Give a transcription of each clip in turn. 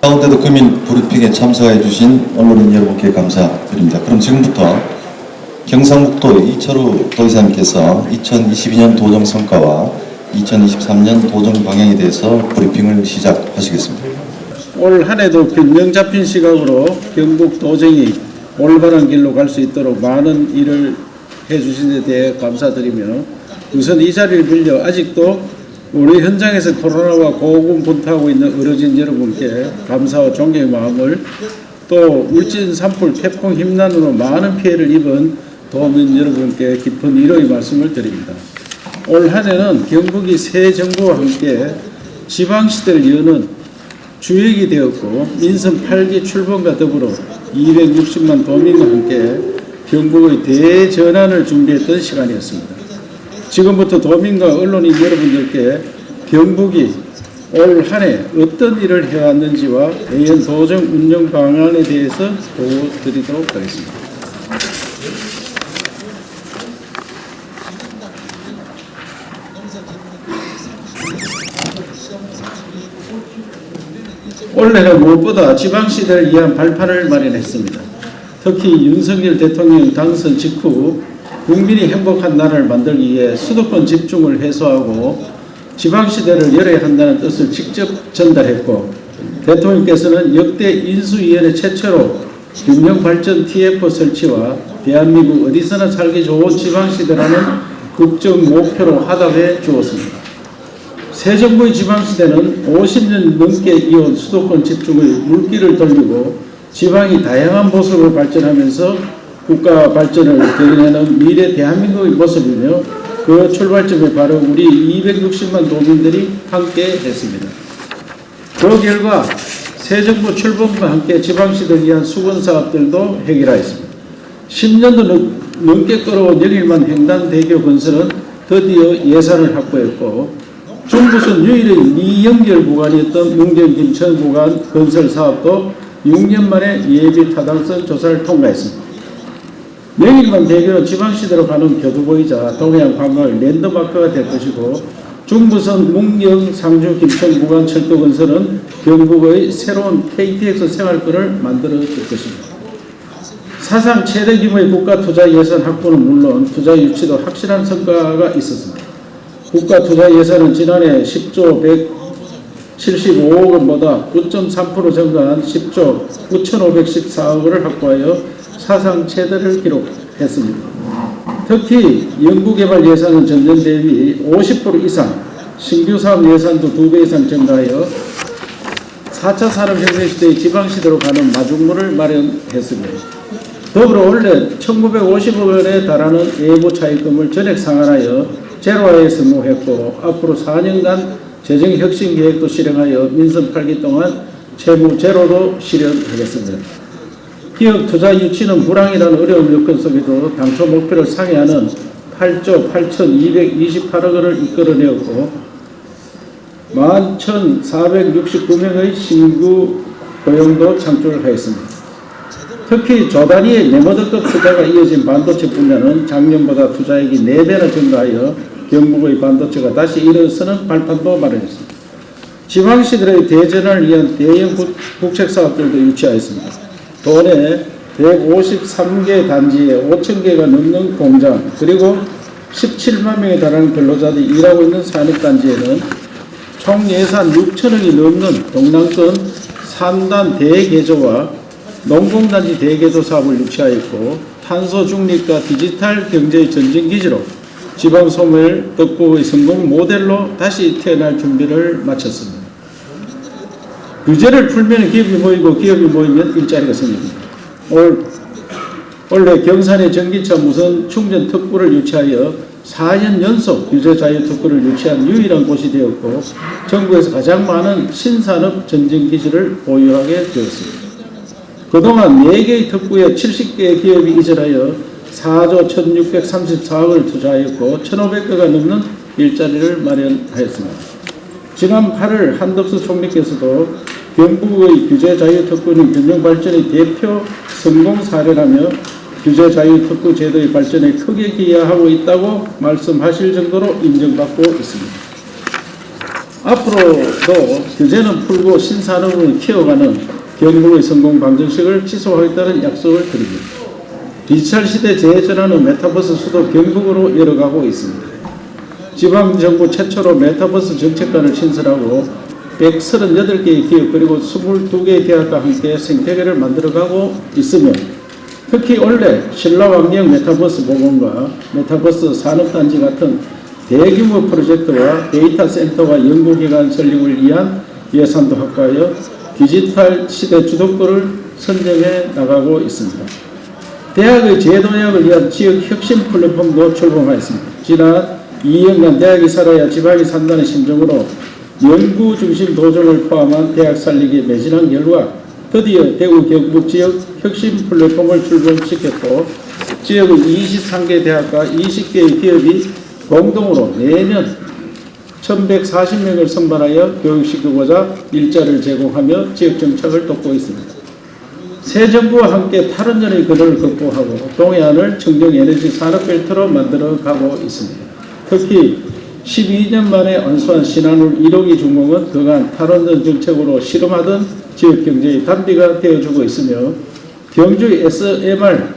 가운데도 국민 브리핑에 참석해 주신 언론인 여러분께 감사드립니다. 그럼 지금부터 경상북도 이철우 도지사님께서 2022년 도정 성과와 2023년 도정 방향에 대해서 브리핑을 시작하시겠습니다. 올 한 해도 균형 잡힌 시각으로 경북 도정이 올바른 길로 갈 수 있도록 많은 일을 해주신 데 대해 감사드리며, 우선 이 자리를 빌려 아직도 우리 현장에서 코로나와 고군분투하고 있는 의료진 여러분께 감사와 존경의 마음을, 또 울진 산불 태풍 힘난으로 많은 피해를 입은 도민 여러분께 깊은 위로의 말씀을 드립니다. 올 한 해는 경북이 새 정부와 함께 지방시대를 여는 주역이 되었고, 민선 8기 출범과 더불어 260만 도민과 함께 경북의 대전환을 준비했던 시간이었습니다. 지금부터 도민과 언론인 여러분들께 경북이 올 한 해 어떤 일을 해왔는지와 대연 도정 운영 방안에 대해서 보고드리도록 하겠습니다. 올해는 무엇보다 지방시대를 위한 발판을 마련했습니다. 특히 윤석열 대통령 당선 직후 국민이 행복한 나라를 만들기 위해 수도권 집중을 해소하고 지방시대를 열어야 한다는 뜻을 직접 전달했고, 대통령께서는 역대 인수위원회 최초로 균형발전 TF 설치와 대한민국 어디서나 살기 좋은 지방시대라는 국정 목표로 하답해 주었습니다. 새 정부의 지방시대는 50년 넘게 이어온 수도권 집중의 물길을 돌리고 지방이 다양한 모습으로 발전하면서 국가 발전을 견인하는 미래 대한민국의 모습이며, 그 출발점에 바로 우리 260만 도민들이 함께 했습니다. 그 결과 새 정부 출범과 함께 지방시대를 위한 수건사업들도 해결하였습니다. 10년도 넘게 끌어온 영일만 횡단대교 건설은 드디어 예산을 확보했고, 중부선 유일의 미연결 구간이었던 문경 김천 구간 건설 사업도 6년 만에 예비 타당성 조사를 통과했습니다. 영일만 대교는 지방시대로 가는 교두보이자 동해안 관광의 랜드마크가 될 것이고, 중부선 문경 상주 김천 구간 철도 건설은 경북의 새로운 KTX 생활권을 만들어줄 것입니다. 사상 최대 규모의 국가 투자 예산 확보는 물론 투자 유치도 확실한 성과가 있었습니다. 국가 투자 예산은 지난해 10조 175억 원보다 9.3% 증가한 10조 9,514억 원을 확보하여 사상 최대를 기록했습니다. 특히 연구개발 예산은 전년 대비 50% 이상, 신규 사업 예산도 2배 이상 증가하여 4차 산업혁명 시대의 지방시대로 가는 마중물을 마련했습니다. 더불어 원래 1,950억 원에 달하는 예고 차입금을 전액 상환하여 제로화에 성공했고, 앞으로 4년간 재정혁신 계획도 실행하여 민선 8기 동안 채무 제로도 실현하겠습니다. 기업 투자 유치는 불황이라는 어려운 여건 속에도 당초 목표를 상회하는 8조 8,228억 원을 이끌어내었고, 11,469명의 신규 고용도 창출하였습니다. 특히 조단위의 네모더급 투자가 이어진 반도체 분야는 작년보다 투자액이 4배나 증가하여 경북의 반도체가 다시 일어서는 발판도 마련했습니다. 지방시들의 대전환을 위한 대형 국책사업들도 유치하였습니다. 도내 153개 단지에 5,000개가 넘는 공장, 그리고 17만 명에 달하는 근로자들이 일하고 있는 산업단지에는 총 예산 6천억이 넘는 동남권 3단 대개조와 농공단지 대개조 사업을 유치하였고, 탄소 중립과 디지털 경제의 전진기지로 지방소멸 극복의 성공 모델로 다시 태어날 준비를 마쳤습니다. 규제를 풀면 기업이 모이고 기업이 모이면 일자리가 생깁니다. 올해 경산의 전기차 무선 충전 특구를 유치하여 4년 연속 규제 자유 특구를 유치한 유일한 곳이 되었고, 전국에서 가장 많은 신산업 전진기지를 보유하게 되었습니다. 그동안 4개의 특구에 70개의 기업이 이전하여 4조 1,634억 원을 투자하였고 1,500개가 넘는 일자리를 마련하였습니다. 지난 8월 한덕수 총리께서도 경북의 규제 자유 특구는 균형 발전의 대표 성공 사례라며 규제 자유 특구 제도의 발전에 크게 기여하고 있다고 말씀하실 정도로 인정받고 있습니다. 앞으로도 규제는 풀고 신산업을 키워가는 경북의 성공 방정식을 지속하겠다는 약속을 드립니다. 디지털 시대 재전환은 메타버스 수도 경북으로 이어가고 있습니다. 지방정부 최초로 메타버스 정책관을 신설하고 138개의 기업 그리고 22개의 대학과 함께 생태계를 만들어가고 있으며 특히 올해 신라왕령 메타버스 보건과 메타버스 산업단지 같은 대규모 프로젝트와 데이터 센터와 연구기관 설립을 위한 예산도 확보하여 디지털 시대 주도권을 선정해 나가고 있습니다. 대학의 제도약을 위한 지역 혁신 플랫폼도 출범하였습니다. 지난 2년간 대학이 살아야 지방이 산다는 심정으로 연구 중심 도전을 포함한 대학 살리기에 매진한 결과 드디어 대구 경북 지역 혁신 플랫폼을 출범시켰고 지역의 23개 대학과 20개의 기업이 공동으로 매년 1140명을 선발하여 교육시키고자 일자리를 제공하며 지역 정착을 돕고 있습니다. 새 정부와 함께 탈원전의 근원을 극복하고 동해안을 청정에너지 산업벨트로 만들어가고 있습니다. 특히 12년 만에 완수한 신한울 1호기 준공은 그간 탈원전 정책으로 실험하던 지역경제의 단비가 되어주고 있으며 경주의 SMR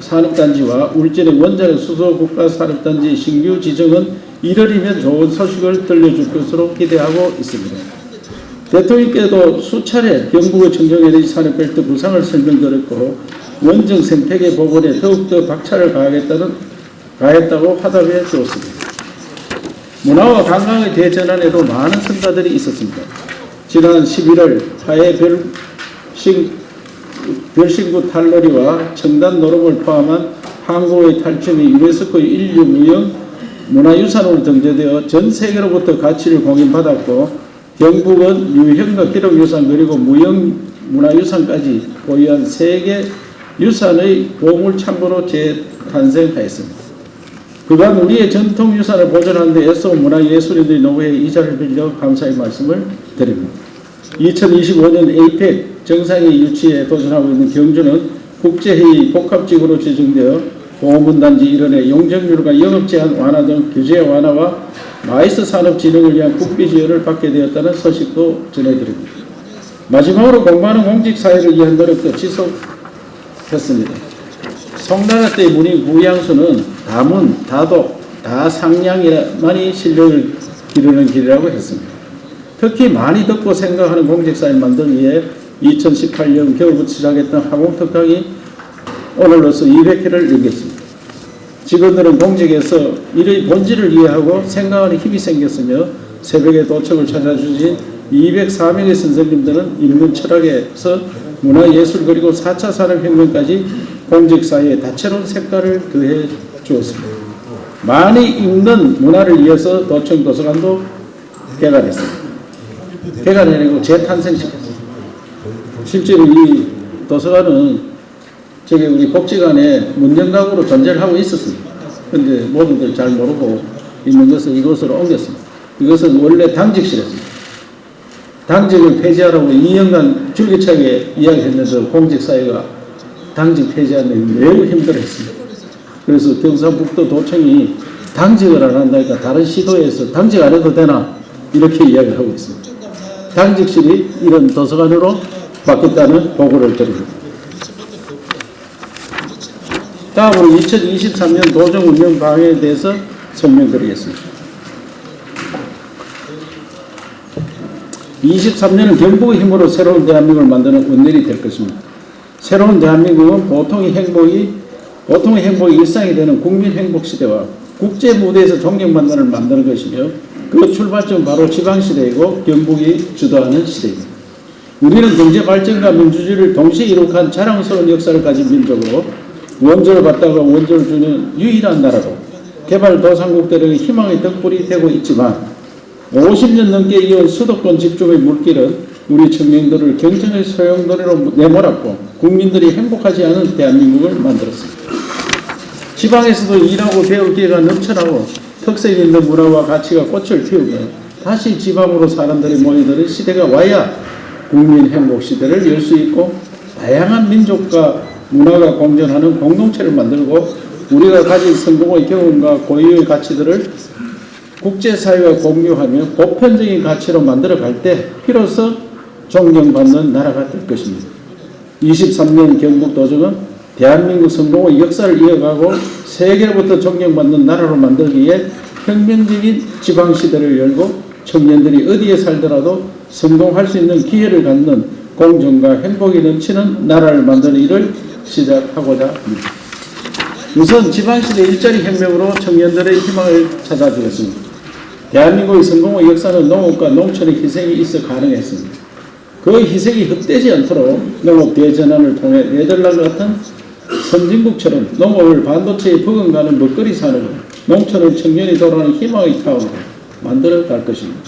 국가산업단지와 울진의 원자력 수소 국가산업단지 신규 지정은 1월이면 좋은 소식을 들려줄 것으로 기대하고 있습니다. 대통령께도 수차례 경북의 청정에너지 산업벨트 구상을 설명드렸고 원정 생태계 복원에 더욱더 박차를 가했다고 화답해 주었습니다. 문화와 관광의 대전환에도 많은 성과들이 있었습니다. 지난 11월 하해 별신구 탈놀이와 청단 노름을 포함한 한국의 탈춤이 유네스코 인류 무형 문화유산으로 등재되어 전 세계로부터 가치를 공인받았고 경북은 유형과 기록유산 그리고 무형 문화유산까지 보유한 세계 유산의 보물창고로 재탄생하였습니다. 그간 우리의 전통유산을 보존하는 데 애써 문화예술인들의 노고에 이 자리를 빌려 감사의 말씀을 드립니다. 2025년 에이펙 정상회의 유치에 도전하고 있는 경주는 국제회의 복합지구로 지정되어 보험분단지 일원의 용적률과 영업제한 완화 등 규제 완화와 마이스 산업 진흥을 위한 국비지원을 받게 되었다는 소식도 전해드립니다. 마지막으로 공부하는 공직사회를 위한 노력도 지속했습니다. 송나라 때의 문인 구양수는 다문, 다독, 다상량이만이 실력을 기르는 길이라고 했습니다. 특히 많이 듣고 생각하는 공직사회를 만들기 위해 2018년 겨울부터 시작했던 학원특강이 오늘로서 200회를 넘겼습니다. 직원들은 공직에서 일의 본질을 이해하고 생각하는 힘이 생겼으며 새벽에 도척을 찾아주신 204명의 선생님들은 인문 철학에서 문화예술 그리고 4차 산업혁명까지 공직사회에 다채로운 색깔을 더해 주었습니다. 많이 읽는 문화를 위해서 도청 도서관도 개관했습니다. 개관해내고 재탄생시켰습니다. 실제로 이 도서관은 저기 우리 복지관에 문정각으로 존재를 하고 있었습니다. 그런데 모두들 잘 모르고 있는 것을 이곳으로 옮겼습니다. 이것은 원래 당직실이었습니다. 당직을 폐지하라고 2년간 줄기차게 이야기했는데 공직사회가 당직 폐지하는 데 매우 힘들어했습니다. 그래서 경상북도 도청이 당직을 안 한다니까 다른 시도에서 당직 안 해도 되나 이렇게 이야기를 하고 있습니다. 당직실이 이런 도서관으로 바뀌었다는 보고를 드립니다. 다음으로 2023년 도정 운영 방향에 대해서 설명드리겠습니다. 23년은 경북의 힘으로 새로운 대한민국을 만드는 원년이 될 것입니다. 새로운 대한민국은 보통의 행복이 일상이 되는 국민 행복 시대와 국제 무대에서 존경받는 나라를 만드는 것이며 그 출발점은 바로 지방시대이고 경북이 주도하는 시대입니다. 우리는 경제 발전과 민주주의를 동시에 이룩한 자랑스러운 역사를 가진 민족으로 원조를 받다가 원조를 주는 유일한 나라로 개발도상국들에게 희망의 등불이 되고 있지만 50년 넘게 이어온 수도권 집중의 물길은 우리 청년들을 경쟁의 소용돌이로 내몰았고 국민들이 행복하지 않은 대한민국을 만들었습니다. 지방에서도 일하고 배울 기회가 넘쳐나고 특색 있는 문화와 가치가 꽃을 피우고 다시 지방으로 사람들이 모이드는 시대가 와야 국민 행복 시대를 열 수 있고 다양한 민족과 문화가 공존하는 공동체를 만들고 우리가 가진 성공의 경험과 고유의 가치들을 국제사회와 공유하며 보편적인 가치로 만들어갈 때 비로소 존경받는 나라가 될 것입니다. 23년 경북도정은 대한민국 성공의 역사를 이어가고 세계로부터 존경받는 나라로 만들기 위해 혁명적인 지방시대를 열고 청년들이 어디에 살더라도 성공할 수 있는 기회를 갖는 공정과 행복이 넘치는 나라를 만드는 일을 시작하고자 합니다. 우선 지방시대 일자리 혁명으로 청년들의 희망을 찾아주겠습니다. 대한민국의 성공의 역사는 농업과 농촌의 희생이 있어 가능했습니다. 그 희생이 헛되지 않도록 농업 대전환을 통해 네덜란드 같은 선진국처럼 농업을 반도체에 버금가는 먹거리 산업으로 농촌을 청년이 돌아가는 희망의 타운으로 만들어 갈 것입니다.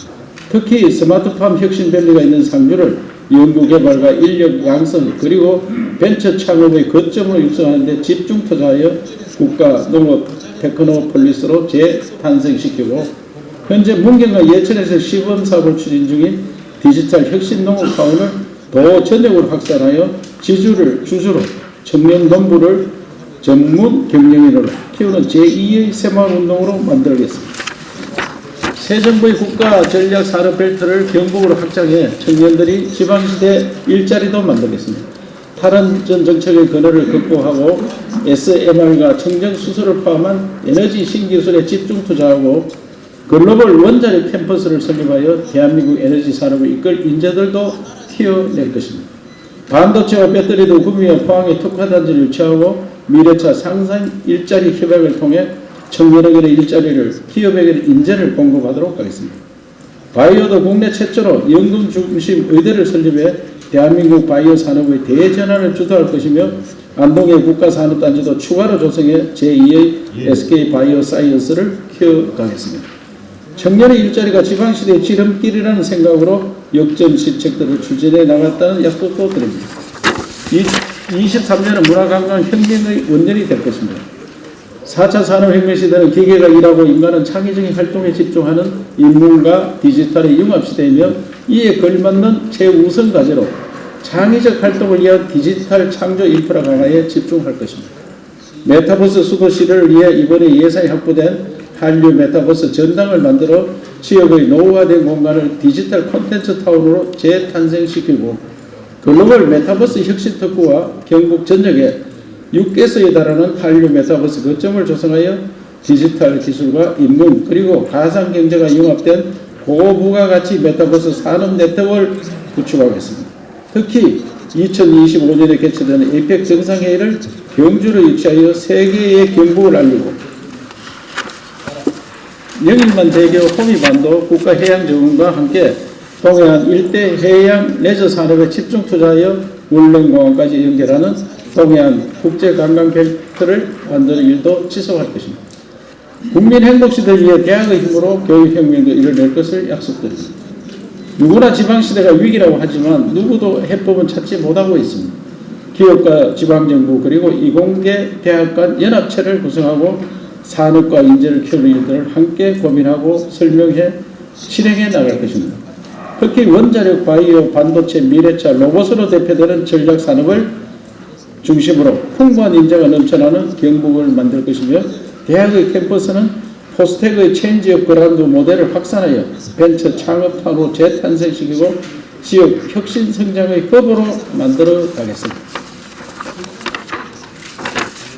특히 스마트팜 혁신밸리가 있는 상주를 연구개발과 인력 양성 그리고 벤처 창업의 거점으로 육성하는 데 집중 투자하여 국가 농업 테크노폴리스로 재탄생시키고 현재 문경과 예천에서 시범사업을 추진 중인 디지털 혁신 농업타운을 더 전역으로 확산하여 주주로 청년 농부를 전문 경영인으로 키우는 제2의 새마을운동으로 만들겠습니다. 새 정부의 국가 전략 산업 벨트를 경북으로 확장해 청년들이 지방시대 일자리도 만들겠습니다. 탈원전 정책의 근원을 극복하고 SMR과 청정수소를 포함한 에너지 신기술에 집중 투자하고 글로벌 원자력 캠퍼스를 설립하여 대한민국 에너지 산업을 이끌 인재들도 키워낼 것입니다. 반도체와 배터리도 구미와 포항에 특화단지를 유치하고 미래차 상상 일자리 협약을 통해 청년에게 일자리를 기업에게 인재를 공급하도록 하겠습니다. 바이오도 국내 최초로 연금 중심 의대를 설립해 대한민국 바이오 산업의 대전환을 주도할 것이며 안동의 국가산업단지도 추가로 조성해 제2의 SK 바이오 사이언스를 키워가겠습니다. 청년의 일자리가 지방시대의 지름길이라는 생각으로 역점 시책들을 추진해 나갔다는 약속도 드립니다. 23년은 문화관광 혁명의 원년이 될 것입니다. 4차 산업혁명 시대는 기계가 일하고 인간은 창의적인 활동에 집중하는 인문과 디지털의 융합시대이며 이에 걸맞는 최우선 과제로 창의적 활동을 위한 디지털 창조 인프라 강화에 집중할 것입니다. 메타버스 수도시를 위해 이번에 예산이 확보된 한류 메타버스 전당을 만들어 지역의 노후화된 공간을 디지털 콘텐츠 타운으로 재탄생시키고 글로벌 메타버스 혁신 특구와 경북 전역에 6개소에 달하는 한류 메타버스 거점을 조성하여 디지털 기술과 인문 그리고 가상 경제가 융합된 고부가가치 메타버스 산업 네트워크를 구축하겠습니다. 특히 2025년에 개최되는 에이펙 정상회의를 경주로 유치하여 세계의 경북을 알리고 영일만 대교 호미반도 국가해양정원과 함께 동해안 일대 해양 레저 산업에 집중 투자하여 울릉공항까지 연결하는 동해안 국제관광벨트를 만드는 일도 지속할 것입니다. 국민 행복시대를 위해 대학의 힘으로 교육혁명도 이뤄낼 것을 약속드립니다. 누구나 지방시대가 위기라고 하지만 누구도 해법은 찾지 못하고 있습니다. 기업과 지방정부 그리고 이공계 대학 간 연합체를 구성하고 산업과 인재를 키우는 일들을 함께 고민하고 설명해 실행해 나갈 것입니다. 특히 원자력, 바이오, 반도체, 미래차, 로봇으로 대표되는 전략산업을 중심으로 풍부한 인재가 넘쳐나는 경북을 만들 것이며 대학의 캠퍼스는 포스텍의 체인지업 그라운드 모델을 확산하여 벤처 창업타로 재탄생시키고 지역 혁신 성장의 허브로 만들어 가겠습니다.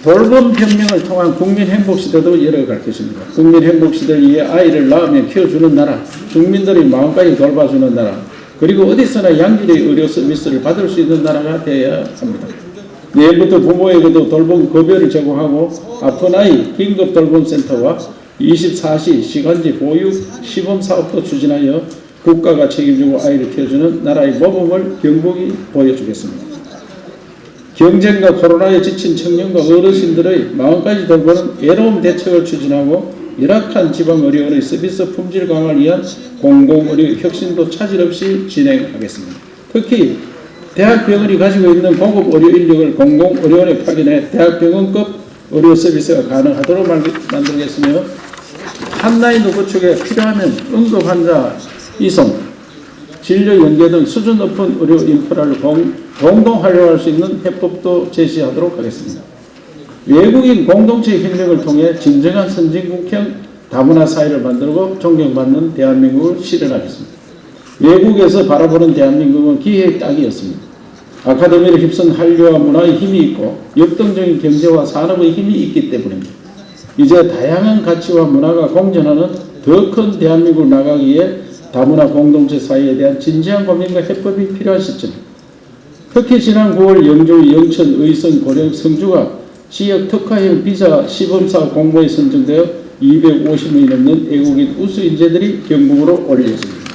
돌봄 혁명을 통한 국민 행복시대도 열어갈 것입니다. 국민 행복시대를 위해 아이를 낳으며 키워주는 나라, 국민들의 마음까지 돌봐주는 나라, 그리고 어디서나 양질의 의료 서비스를 받을 수 있는 나라가 되어야 합니다. 내일부터 부모에게도 돌봄 급여를 제공하고 아픈 아이 긴급 돌봄센터와 24시 시간제 보육 시범사업도 추진하여 국가가 책임지고 아이를 키워주는 나라의 모범을 경북이 보여주겠습니다. 경쟁과 코로나에 지친 청년과 어르신들의 마음까지 돌보는 외로움 대책을 추진하고 열악한 지방의료원의 서비스 품질 강화를 위한 공공의료 혁신도 차질 없이 진행하겠습니다. 특히 대학병원이 가지고 있는 고급 의료 인력을 공공의료원에 파견해 대학병원급 의료 서비스가 가능하도록 만들겠으며 한라인 구축에 필요하면 응급환자 이송, 진료 연계 등 수준 높은 의료 인프라를 공동 활용할 수 있는 해법도 제시하도록 하겠습니다. 외국인 공동체 혁명을 통해 진정한 선진국형 다문화 사회를 만들고 존경받는 대한민국을 실현하겠습니다. 외국에서 바라보는 대한민국은 기회의 땅이었습니다. 아카데미를 휩쓴 한류와 문화의 힘이 있고 역동적인 경제와 산업의 힘이 있기 때문입니다. 이제 다양한 가치와 문화가 공존하는 더 큰 대한민국을 나가기 위해 다문화 공동체 사회에 대한 진지한 고민과 해법이 필요한 시점입니다. 특히 지난 9월 영주, 영천, 의성, 고령, 성주가 지역 특화형 비자 시범사업 공모에 선정되어 250명이 넘는 외국인 우수 인재들이 경북으로 올려졌습니다.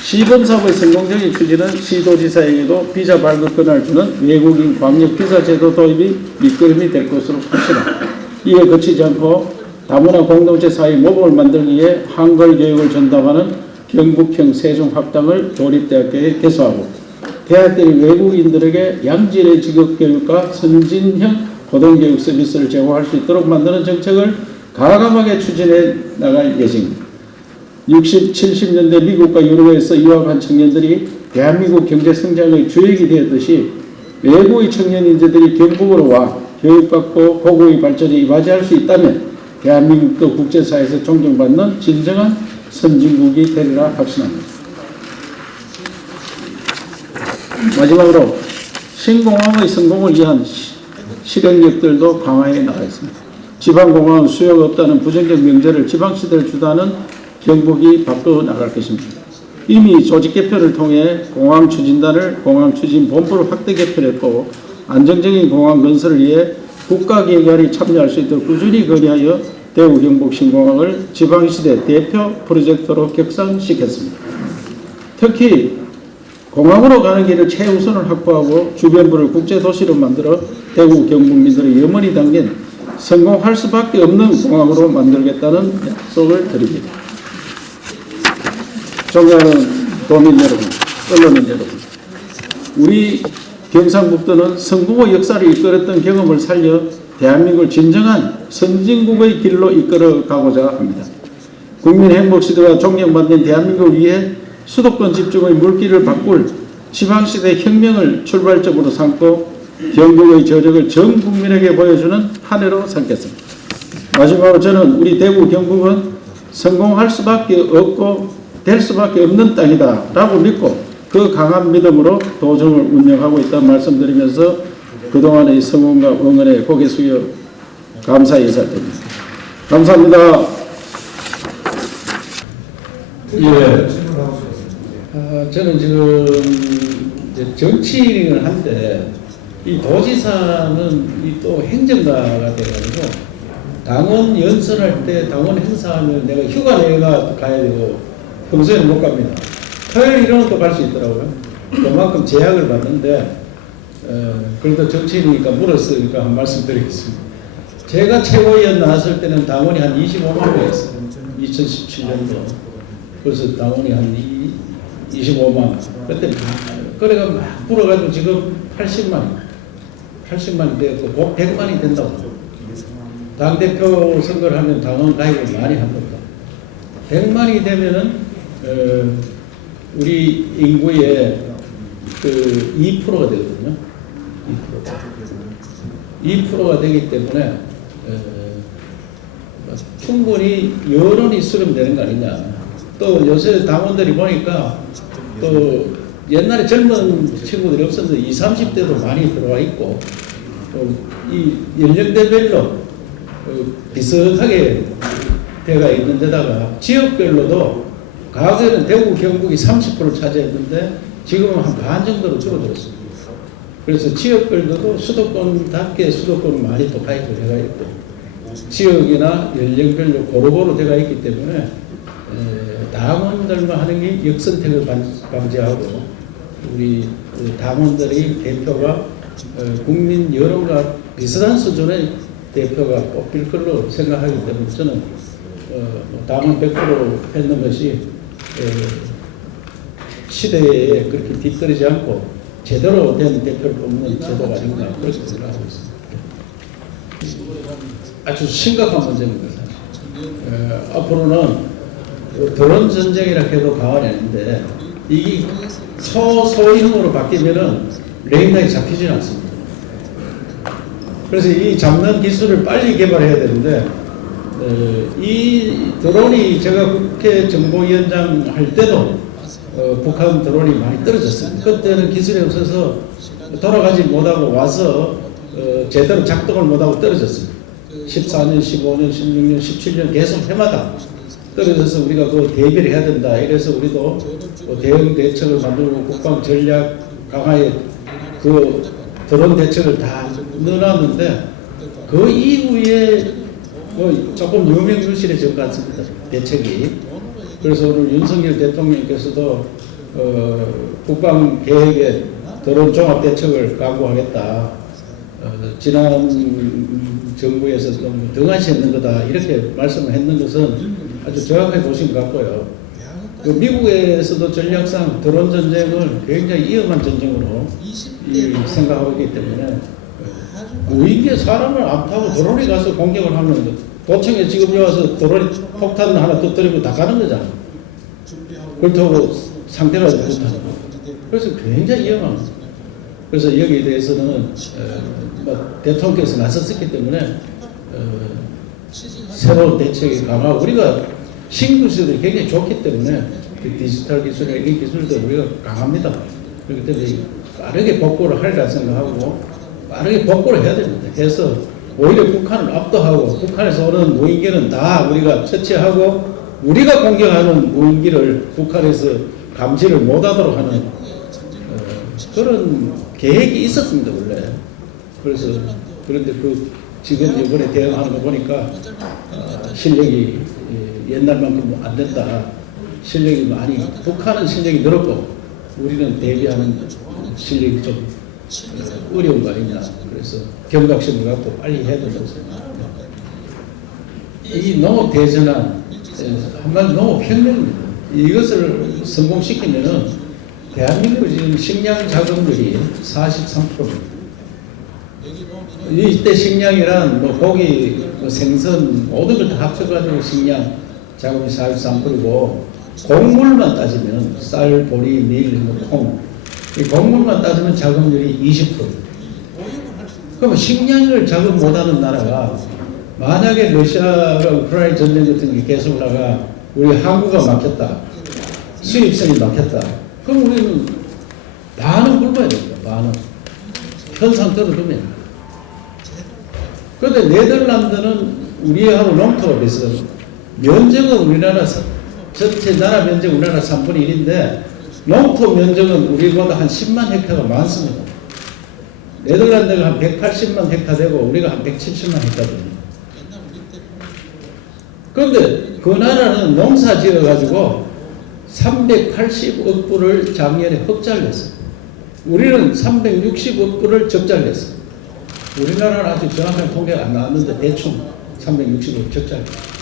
시범사업의 성공적인 추진은 시도지사에게도 비자 발급 권한을 주는 외국인 광역 비자 제도 도입이 밑거름이 될 것으로 확신합니다. 이에 그치지 않고 다문화 공동체 사회 모범을 만들기 위해 한글 교육을 전담하는 경북형 세종학당을 도립대학교에 개소하고 대학들이 외국인들에게 양질의 직업교육과 선진형 고등교육 서비스를 제공할 수 있도록 만드는 정책을 과감하게 추진해 나갈 예정입니다. 60, 70년대 미국과 유럽에서 유학한 청년들이 대한민국 경제 성장의 주역이 되었듯이 외국의 청년 인재들이 경북으로 와 교육받고 고국의 발전에 이바지할 수 있다면 대한민국도 국제사회에서 존경받는 진정한 선진국이 되리라 확신합니다. 마지막으로 신공항의 성공을 위한 실행력들도 강화해 나가겠습니다. 지방공항은 수요가 없다는 부정적 명제를 지방시대를 주도하는 경북이 바꿔 나갈 것입니다. 이미 조직 개편을 통해 공항 추진단을 공항 추진 본부로 확대 개편했고 안정적인 공항 건설을 위해 국가기관이 참여할 수 있도록 꾸준히 건의하여 대구 경북 신공항을 지방시대 대표 프로젝트로 격상시켰습니다. 특히 공항으로 가는 길을 최우선을 확보하고 주변부를 국제도시로 만들어 대구 경북민들의 염원이 담긴 성공할 수밖에 없는 공항으로 만들겠다는 약속을 드립니다. 존경하는 도민 여러분, 언론인 여러분, 우리 경상북도는 성공의 역사를 이끌었던 경험을 살려 대한민국을 진정한 선진국의 길로 이끌어 가고자 합니다. 국민 행복시대와 존경받는 대한민국을 위해 수도권 집중의 물길을 바꿀 지방시대 혁명을 출발점으로 삼고 경북의 저력을 전 국민에게 보여주는 한 해로 삼겠습니다. 마지막으로 저는 우리 대구 경북은 성공할 수밖에 없고 될 수밖에 없는 땅이다 라고 믿고 그 강한 믿음으로 도정을 운영하고 있다는 말씀드리면서 그동안의 성원과 응원에 고개 숙여 감사의 인사드립니다. 감사합니다. 예. 저는 지금 이제 정치인을 한데 이 도지사는 또 행정가가 돼가지고 당원 연설할 때 당원 행사하면 내가 휴가 내가 가야 되고 평소에는 못 갑니다. 토요일 일요일은 또 갈 수 있더라고요. 그만큼 제약을 받는데 그래도 정치인이니까 물었으니까 한 말씀 드리겠습니다. 제가 최고위원 나왔을 때는 당원이 한 25만 명이었어요. 2017년도. 그래서 당원이 한 25만. 그때 그래가 막 불어가지고 지금 80만이 되었고 곧 100만이 된다고. 당대표 선거를 하면 당원 가입을 많이 합니다. 100만이 되면은 우리 인구의 그 2%가 되거든요. 2%가 되기 때문에 충분히 여론이 수렴되는 거 아니냐. 또 요새 당원들이 보니까 또 옛날에 젊은 친구들이 없었는데 20, 30대도 많이 들어와 있고 이 연령대별로 비슷하게 되어 있는 데다가 지역별로도 과거에는 대구 경북이 30% 차지했는데 지금은 한 반 정도로 줄어들었습니다. 그래서 지역별로도 수도권답게 수도권은 많이 또 가입을 해가 있고 지역이나 연령별로 고루고루 되어 있기 때문에 당원들만 하는 게 역선택을 방지하고 우리 당원들의 대표가 국민 여론과 비슷한 수준의 대표가 뽑힐 걸로 생각하기 때문에 저는 당원 100% 했는 것이 시대에 그렇게 뒤떨어지지 않고 제대로 된 대표를 뽑는 제도가 아닌가 그렇게 생각하고 있습니다. 아주 심각한 문제입니다. 앞으로는 드론 전쟁이라 해도 가와내는데 이 소소형으로 바뀌면은 레이더에 잡히지는 않습니다. 그래서 이 잡는 기술을 빨리 개발해야 되는데 이 드론이 제가 국회 정보위원장 할 때도 북한 드론이 많이 떨어졌습니다. 그때는 기술이 없어서 돌아가지 못하고 와서 제대로 작동을 못하고 떨어졌습니다. 14년, 15년, 16년, 17년 계속 해마다 떨어져서 우리가 그 대비를 해야 된다. 이래서 우리도 대응 대책을 만들고 국방 전략 강화에 그 드론 대책을 다 넣어놨는데 그 이후에 조금 유명무실해진 것 같습니다. 대책이. 그래서 오늘 윤석열 대통령께서도 국방 계획에 드론 종합 대책을 강구하겠다. 지난 정부에서 좀 등한시했는 거다. 이렇게 말씀을 했는 것은 아주 정확하게 보신 것 같고요. 미국에서도 전략상 드론 전쟁을 굉장히 위험한 전쟁으로 생각하고 있기 때문에 무인기에 사람을 안 타고 드론이 가서 공격을 하면 도청에 지금 와서 드론이 폭탄 하나 터뜨리고 다 가는 거잖아. 그렇다고 상대가 못하는 거. 그래서 굉장히 위험한 거죠. 그래서 여기에 대해서는 대통령께서 나섰기 때문에 새로운 대책이 강화. 우리가 신기술들이 굉장히 좋기 때문에 디지털 기술이나 이런 기술들 우리가 강합니다. 그렇기 때문에 빠르게 복구를 하리라 생각하고 빠르게 복구를 해야 됩니다. 해서 오히려 북한을 압도하고 북한에서 오는 무인기는 다 우리가 처치하고 우리가 공격하는 무인기를 북한에서 감지를 못하도록 하는 그런 계획이 있었습니다 원래. 그래서 그런데 지금 이번에 대응하는 거 보니까 실력이 옛날만큼 안 된다. 실력이 많이 북한은 실력이 늘었고 우리는 대비하는 실력이 좀 어려운 거 아니냐. 그래서 경각심을 갖고 빨리 해야 된다고 생각합니다. 이 농업 대전환 한마디로 농업 혁명입니다. 이것을 성공시키면은 대한민국 지금 식량 자급률이 43%입니다. 이때 식량이란 고기, 생선 모든 걸 다 합쳐가지고 식량 자급이 43%고 곡물만 따지면 쌀, 보리, 밀, 콩 이 곡물만 따지면 자급률이 20%. 그럼 식량을 자급 못하는 나라가 만약에 러시아가 우크라이나 전쟁 같은 게 계속 나가 우리 항구가 막혔다. 수입선이 막혔다. 그럼 우리는 반은 굶어야 됩니다. 반은. 현 상태로 두면. 그런데 네덜란드는 우리하고 농토가 비슷해요. 면적은 우리나라 전체 나라 면적 우리나라 3분의 1인데 농토 면적은 우리보다 한 10만 헥타가 많습니다. 네덜란드가 한 180만 헥타 되고 우리가 한 170만 헥타 됩니다. 그런데 그 나라는 농사 지어가지고 380억 불을 작년에 흑자를 냈어요. 우리는 360억 불을 적자를 냈어요. 우리나라는 아주 정확한 통계가 안 나왔는데 대충 360억 적자를 냈어요.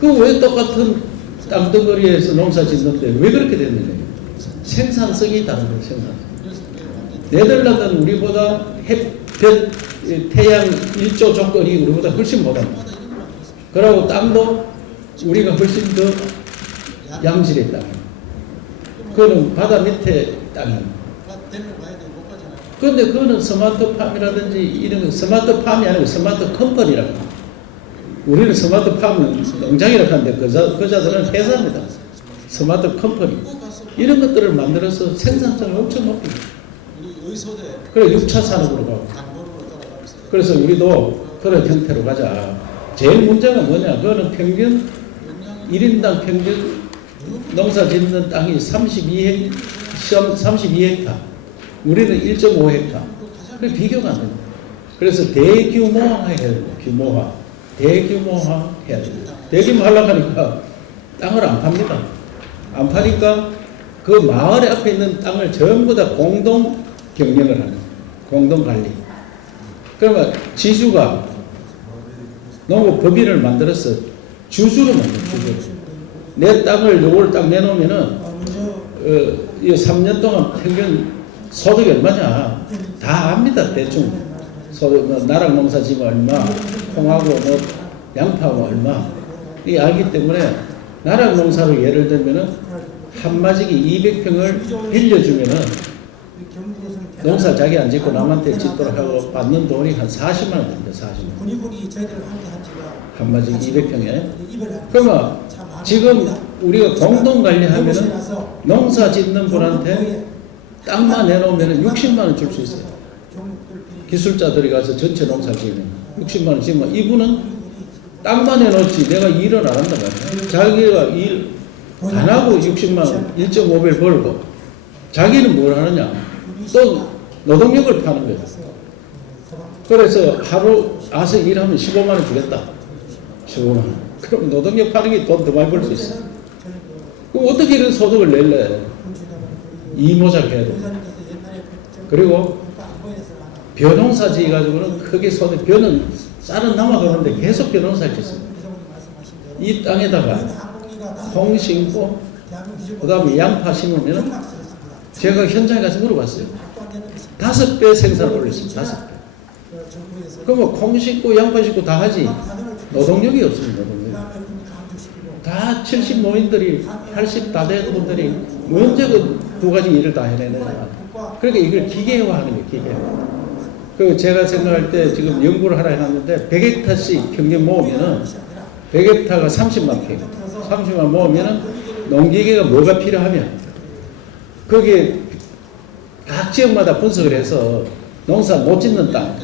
그 왜 똑같은 땅덩어리에서 농사 짓는데 왜 그렇게 됐느냐. 생산성이 다른 거예요. 생산성. 네덜란드는 우리보다 햇볕, 태양 일조 조건이 우리보다 훨씬 못합니다. 그리고 땅도 우리가 훨씬 더 양질의 땅이에요. 그거는 바다 밑에 땅이에요. 그런데 그거는 스마트팜이라든지 이런 스마트팜이 아니고 스마트 컴퍼니라고. 우리는 스마트팜은 농장이라고 하는데 그자들은 회사입니다. 스마트 컴퍼니. 이런 것들을 만들어서 생산성을 엄청 높입니다. 그래 6차 산업으로 가고. 그래서 우리도 그런 형태로 가자. 제일 문제가 뭐냐? 그거는 평균 1인당 평균 농사 짓는 땅이 32헥타. 우리는 1.5헥타. 그래 비교가 안 됩니다. 그래서 대규모화 해야 됩니다. 규모화. 대규모화 해야 됩니다. 대규모 하려고 하니까 땅을 안 팝니다. 안 파니까 그 마을 앞에 있는 땅을 전부 다 공동 경영을 하는 거예요. 공동 관리. 그러면 지주가 농업 법인을 만들어서 주주로 만들어요. 주주. 내 땅을 요걸 딱 내놓으면은 이 3년 동안 평균 소득이 얼마냐 다 압니다. 대충 소득 나락 농사 지면 얼마, 콩하고 뭐 양파하고 얼마 이 알기 때문에 나락 농사로 예를 들면은 한 마지기 200평을 빌려주면은 농사 자기 안 짓고 남한테 짓도록 하고 받는 돈이 한 40만 원 됩니다. 40만 원. 군의국이 저희들을 함께 한 지가 한마디 200평에. 이별 그러면 지금 우리가 공동 관리하면은 농사 짓는 분한테 땅만 내놓으면 60만 원 줄 수 있어요. 기술자들이 가서 전체 농사를 지으면 60만 원 지으면 이분은 땅만 내놓지 내가 일을 안 한단 말이에요. 자기가 일 안 하고 60만 원 1.5배를 벌고 자기는 뭘 하느냐 또 노동력을 파는 거예요. 그래서 하루 와서 일하면 15만 원 주겠다. 15만 원. 그럼 노동력 파는 게 돈 더 많이 벌 수 있어. 그럼 어떻게 이런 소득을 낼래? 이모작 해야 돼. 그리고 벼농사 지어가지고는 크게 소득, 벼는 쌀은 남아가는데 계속 벼농사를 짓습니다. 이 땅에다가 콩 심고 그 다음에 양파 심으면 제가 현장에 가서 물어봤어요. 5배 생산을 올렸습니다. 5배. 그러면 콩 심고 양파 심고 다 하지 노동력이 없습니다. 노동력이. 다 70 노인들이 80 다 된 분들이 언제 그 두 가지 일을 다 해내느냐. 그러니까 이걸 기계화하는 거예요. 기계화. 그 제가 생각할 때 지금 연구를 하라 해놨는데 100헥타씩 평균 모으면은 100헥타가 30만 평. 30만 모으면은 농기계가 뭐가 필요하면 거기에 각 지역마다 분석을 해서 농사 못 짓는 땅,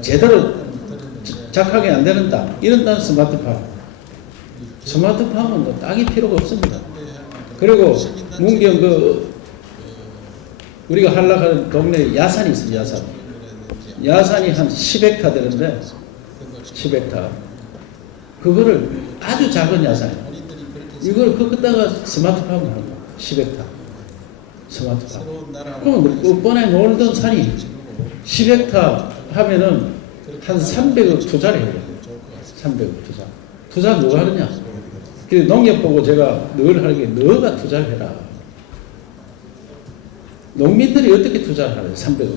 제대로 작하게 안 되는 땅, 이런 땅 스마트팜. 스마트팜은 뭐 땅이 필요가 없습니다. 그리고 문경 우리가 한락하는 동네에 야산이 있습니다. 야산이 한 10헥타 되는데 10헥타. 그거를 아주 작은 야산이에요. 이걸 거기다가 스마트팜을 하는 거야. 10헥타. 스마트팜. 그럼 끝번에 놀던 산이 10헥타 하면은 한 300억 투자를 해야 돼요. 300억 투자. 투자 누가 하느냐? 그래서 농협 보고 제가 늘 하는 게 너가 투자를 해라. 농민들이 어떻게 투자를 하냐? 300억.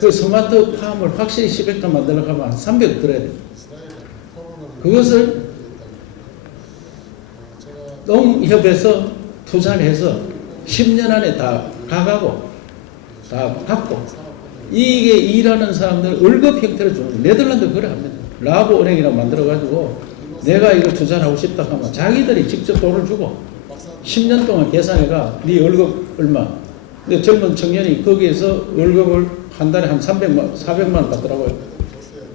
그 스마트팜을 확실히 10헥타 만들어 가면 한 300억 들어야 돼요. 그것을 농협에서 투자를 해서 10년 안에 다 가가고 다 갚고 이게 일하는 사람들 월급 형태로 주는 거예요. 네덜란드 그래 합니다. 라보 은행이라 만들어가지고 내가 이거 투자를 하고 싶다 하면 자기들이 직접 돈을 주고 10년 동안 계산해가 네 월급 얼마. 근데 젊은 청년이 거기에서 월급을 한 달에 한 300만, 400만 원 받더라고요.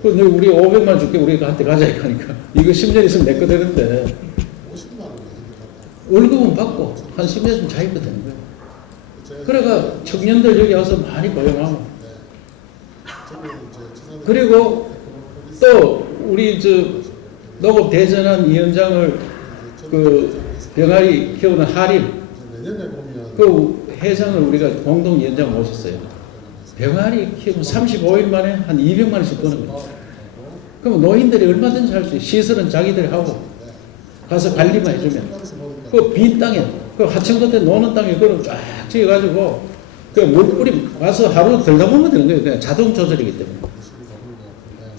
그래서 우리 500만 원 줄게 우리가 한테 가자 하니까 이거 10년 있으면 내 거 되는데 월급은 받고 한 10년 있으면 자기 거 되는 거예요. 그래가 청년들 여기 와서 많이 고용하고 그리고 또 우리 농업 대전환 위원장을 그 병아리 키우는 하림 그 회장을 우리가 공동 위원장 모셨어요. 병아리 키우면 35일 만에 한 200만 원씩 버는 거예요. 그럼 노인들이 얼마든지 할 수 있어요. 시설은 자기들이 하고 가서 관리만 해주면 그 빈 땅에 그 하천 끝에 노는 땅에 그걸 쫙 지어가지고 그 물뿌리 와서 하루 들다보면 되는 거예요. 그냥 자동 조절이기 때문에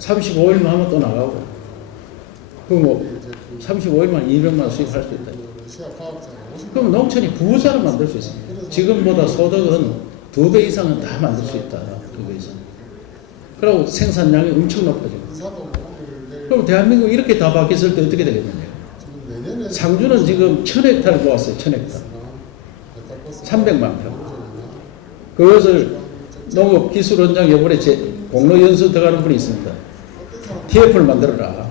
35일만 하면 또 나가고 그 뭐 35일만 200만 원 수입할 수 있다. 그럼 농촌이 부자로 만들 수 있습니다. 지금보다 소득은 2배 이상은 다 만들 수 있다. 2배 이상. 그리고 생산량이 엄청 높아지고. 그럼 대한민국 이렇게 다 바뀌었을 때 어떻게 되겠느냐. 상주는 지금 1000헥타를 모았어요. 1000헥타. 300만 평. 그것을 농업기술원장 이번에 공로 연수 들어가는 분이 있습니다. TF를 만들어라.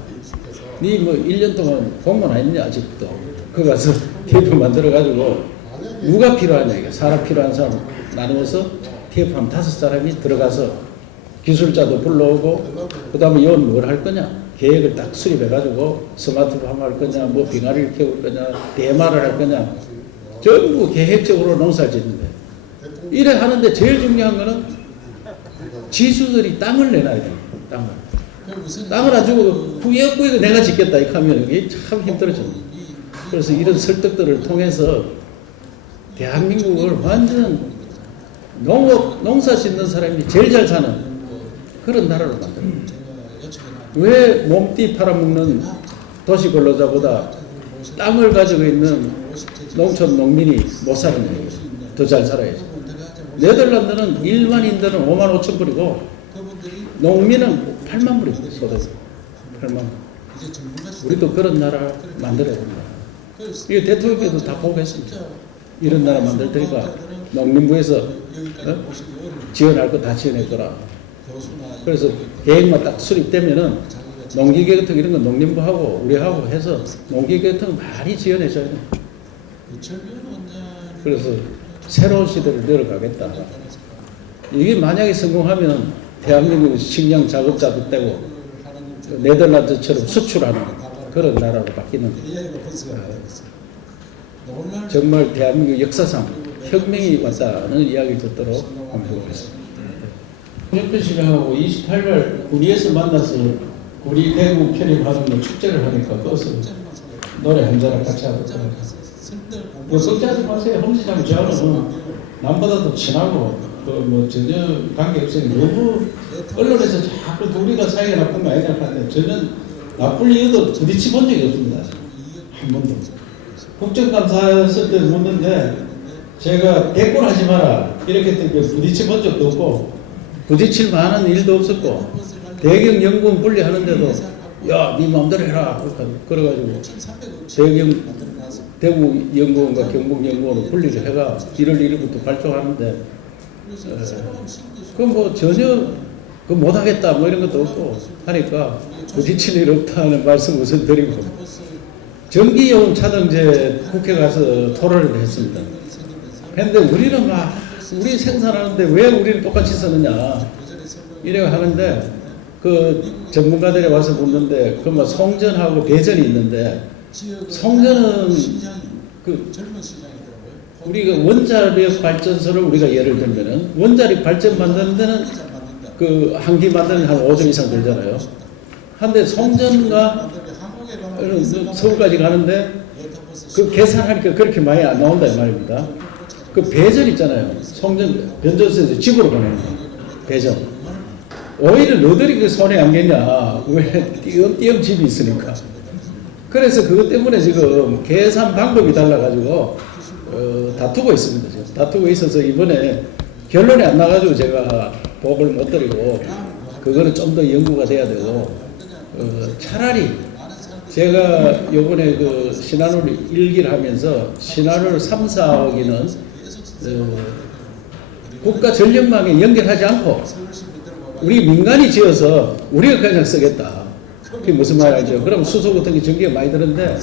니 뭐 1년 동안 공무원 아니냐 아직도. 그 가서 TF 만들어가지고 누가 필요하냐 이게 사람 필요한 사람 나누어서 TF 한 5사람이 들어가서 기술자도 불러오고 그 다음에 이건 뭘 할 거냐 계획을 딱 수립해가지고 스마트팜 할 거냐 뭐 빙하리를 키울 거냐 대마를 할 거냐 전부 계획적으로 농사를 짓는데 이래 하는데 제일 중요한 거는 지주들이 땅을 내놔야 됩니다. 땅을 안 주고 구역구역 내가 짓겠다 이렇게 하면 이게 참 힘들어집니다. 그래서 이런 설득들을 통해서 대한민국을 완전 농사 짓는 사람이 제일 잘 사는 그런 나라로 만듭니다. 왜 몸띠 팔아먹는 도시 근로자보다 땅을 가지고 있는 농촌 농민이 못 사느냐. 더 잘 살아야지. 네덜란드는 일반인들은 5만 5천 불이고 농민은 8만 불이고 소득 8만 불. 우리도 그런 나라 만들어야 된다. 이게 대통령께도 다 보겠습니다. 이런 나라 만들 테니까 농림부에서 지원할 거 다 지원할 거라. 그래서 계획만 딱 수립되면은 농기계획 이런 거 농림부하고 우리하고 해서 농기계획 많이 지원해줘야 돼. 그래서 새로운 시대를 열어가겠다. 이게 만약에 성공하면 대한민국 식량 작업자도 되고 네덜란드처럼 수출하는 그런 나라로 바뀌는 정말 대한민국 역사상 혁명이 왔다는 이야기를 듣도록 한번 해보겠습니다. 홍영표 씨하고 28일 구리에서 만나서 구리 대구 편입하는 거 축제를 하니까 거기서 노래 한 잔을 같이 하고 뭐 걱정하지 마세요. 홍시장 저하고는 남보다도 친하고 뭐 전혀 관계 없으니 너무 언론에서 자꾸 우리가 사이가 나쁜 거 아니냐 하는데 전혀 나쁠 이유도 부딪혀 본 적이 없습니다. 한 번도. 국정감사했을 때 묻는데 제가 대꾸하지 마라 이렇게 부딪혀 본 적도 없고 부딪힐 만한 일도 없었고 대경연구원 분리하는데도 야, 네 마음대로 해라 그래가지고 대구 연구원과 경북 연구원을 분리를 해가 1월 1일부터 발족하는데 그 뭐 전혀 그 못하겠다 뭐 이런 것도 없고 하니까 부딪힐 일 없다는 말씀 우선 드리고 전기요금 차등제 국회 가서 토론을 했습니다. 근데 우리는 막 우리 생산하는데 왜 우리는 똑같이 쓰느냐 이래 하는데 그 전문가들이 와서 묻는데 그 뭐 송전하고 배전이 있는데 송전은 그 우리가 원자력 발전소를 우리가 예를 들면은 원자력 발전 만드는 데는 그 한 기 만드는 한 5조 이상 들잖아요. 한데 송전과 서울까지 가는데 그 계산하니까 그렇게 많이 안 나온다 이 말입니다. 그 배전 있잖아요. 송전 변전소에서 집으로 보내는 거 배전. 오히려 너들이 그 손해 안 겠냐? 왜 띄엄띄엄 집이 있으니까. 그래서 그것 때문에 지금 계산 방법이 달라가지고 다투고 있습니다. 지금 다투고 있어서 이번에 결론이 안 나가지고 제가 보고를 못 드리고 그거는 좀 더 연구가 돼야 되고 차라리 제가 요번에 그 신한울 1기를 하면서 신한울 3, 4억이는 국가 전력망에 연결하지 않고 우리 민간이 지어서 우리가 그냥 쓰겠다. 그게 무슨 말이죠? 그럼 수소 같은 게 전기가 많이 드는데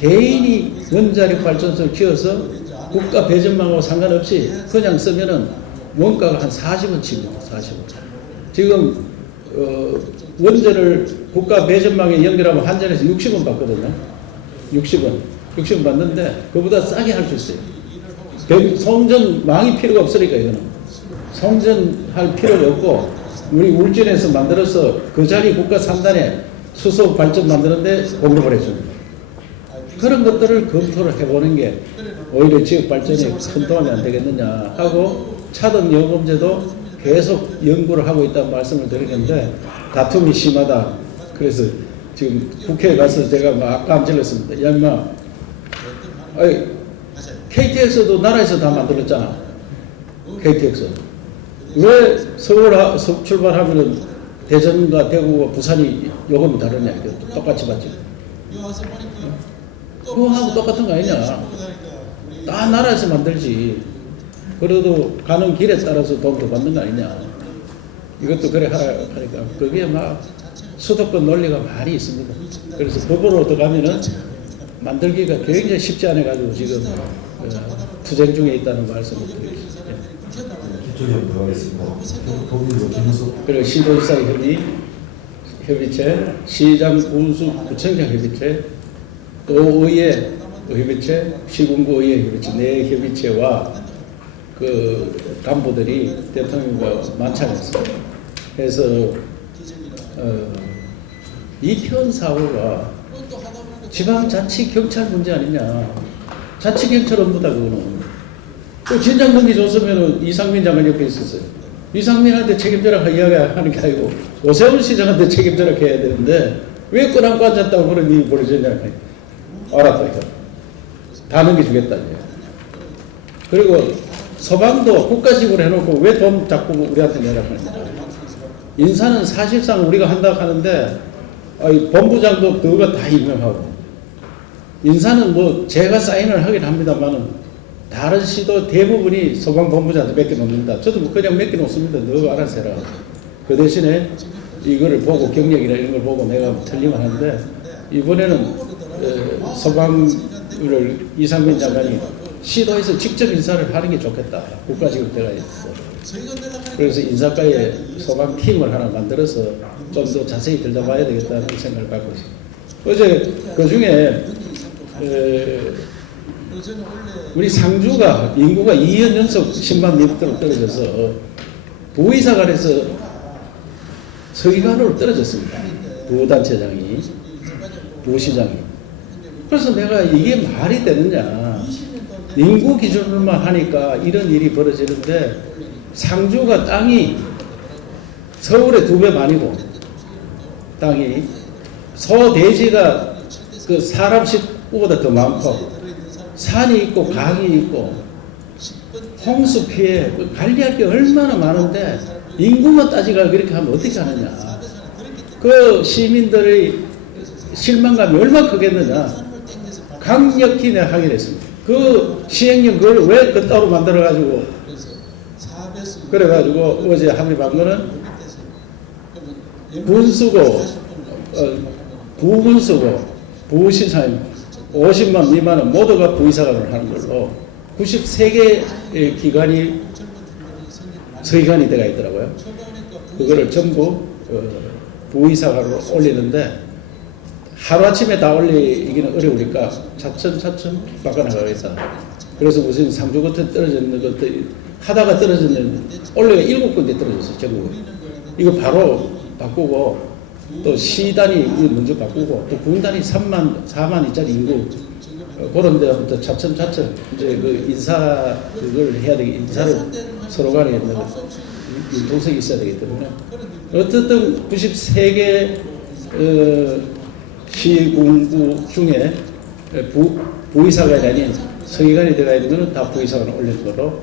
개인이 원자력 발전소를 지어서 국가 배전망하고 상관없이 그냥 쓰면은 원가가 한 40원 칩니다. 40원. 지금 원전을 국가 배전망에 연결하면 한전에서 60원 받거든요. 60원 받는데 그보다 싸게 할 수 있어요. 송전망이 필요가 없으니까 이거는. 송전할 필요가 없고 우리 울진에서 만들어서 그 자리 국가 3단에 수소 발전 만드는데 공급을 해줍니다. 그런 것들을 검토를 해보는 게 오히려 지역 발전에 큰 도움이 안 되겠느냐 하고 차등 요금제도 계속 연구를 하고 있다는 말씀을 드리는데 다툼이 심하다. 그래서 지금 국회에 가서 제가 막 아까 앉질렀습니다. 야 인마 KTX도 나라에서 다 만들었잖아. KTX 왜 서울 출발하면 대전과 대구와 부산이 요금이 다르냐. 똑같이 받지. 그거하고 똑같은 거 아니냐. 다 나라에서 만들지. 그래도 가는 길에 따라서 돈 더 받는 거 아니냐. 이것도 그래 하니까 그게 막 수도권 논리가 많이 있습니다. 그래서 법으로 들어가면은 만들기가 굉장히 쉽지 않아가지고 지금 투쟁 중에 있다는 말씀을 드리겠습니다. 기초적 들어가겠습니다. 그리고 시도지사 협의체, 시장 군수 구청장 협의체, 또 의회 협의체, 시군구 의회 협의체, 네 협의체와 그 간부들이 대통령과 만찬했습니다. 그래서 이태원 사고가 지방자치경찰 문제 아니냐. 자치경찰 업무다 그거는. 또 진작 넘겨줬으면 이상민 장관 옆에 있었어요. 이상민한테 책임져라 이야기하는 게 아니고 오세훈 시장한테 책임져라 해야 되는데 왜 끄안고 앉았다고 그런 일이 벌어졌냐. 알았다 이거. 다 넘겨주겠다. 그리고 서방도 국가직으로 해놓고 왜 돈 자꾸 우리한테 내라고 하느냐. 인사는 사실상 우리가 한다고 하는데 이 본부장도 그거 다 임명하고 인사는 뭐 제가 사인을 하긴 합니다만은 다른 시도 대부분이 서방 본부장한테 맡겨놓습니다. 저도 뭐 그냥 맡겨놓습니다. 너 알아서 해라. 그 대신에 이거를 보고 경력이나 이런 걸 보고 내가 틀리면 하는데 이번에는 서방을 이상민 장관이 시도에서 직접 인사를 하는 게 좋겠다. 국가직으로 들어가 있어. 그래서 인사과에 서방 팀을 하나 만들어서 좀 더 자세히 들여다봐야 되겠다는 생각을 갖고 있습니다. 어제 그 중에 우리 상주가 인구가 2년 연속 10만 미터로 떨어져서 부의사관에서 서기관으로 떨어졌습니다. 부단체장이, 부시장이. 그래서 내가 이게 말이 되느냐. 인구 기준으로만 하니까 이런 일이 벌어지는데 상주가 땅이 서울의 2배 반이고 땅이 소대지가 그 사람 식구보다 더 많고 산이 있고 강이 있고 홍수 피해 관리할 게 얼마나 많은데 인구만 따지가 그렇게 하면 어떻게 하느냐. 그 시민들의 실망감이 얼마나 크겠느냐. 강력히 내가 하기로 했습니다. 그 시행령 그걸 왜 그 따로 만들어가지고 그래가지고 어제 합의한 거는 분수고 부분수고 부신사임 50만 미만은 모두가 부의사관을 하는 걸로 93개 기관이 서기관이 들어가 있더라고요. 그거를 전부 부의사관으로 올리는데 하루아침에 다 올리기는 어려우니까 차츰 바꿔나가겠다. 그래서 무슨 상주 같은 떨어지는 것들 하다가 떨어졌는데 올해가 7군데 떨어졌어요. 전국에. 이거 바로 바꾸고 또 시단이 먼저 바꾸고 또 군단이 4만이짜리 인구 그런 데부터 차츰 이제 그 인사 그걸 해야 되겠 인사를 서로 간에 융통성이 있어야 되기 때문에 어쨌든 93개 시군구 중에 부의사관이 아닌 서기관이 들어가 있는 것은 다 부의사관을 올릴 거로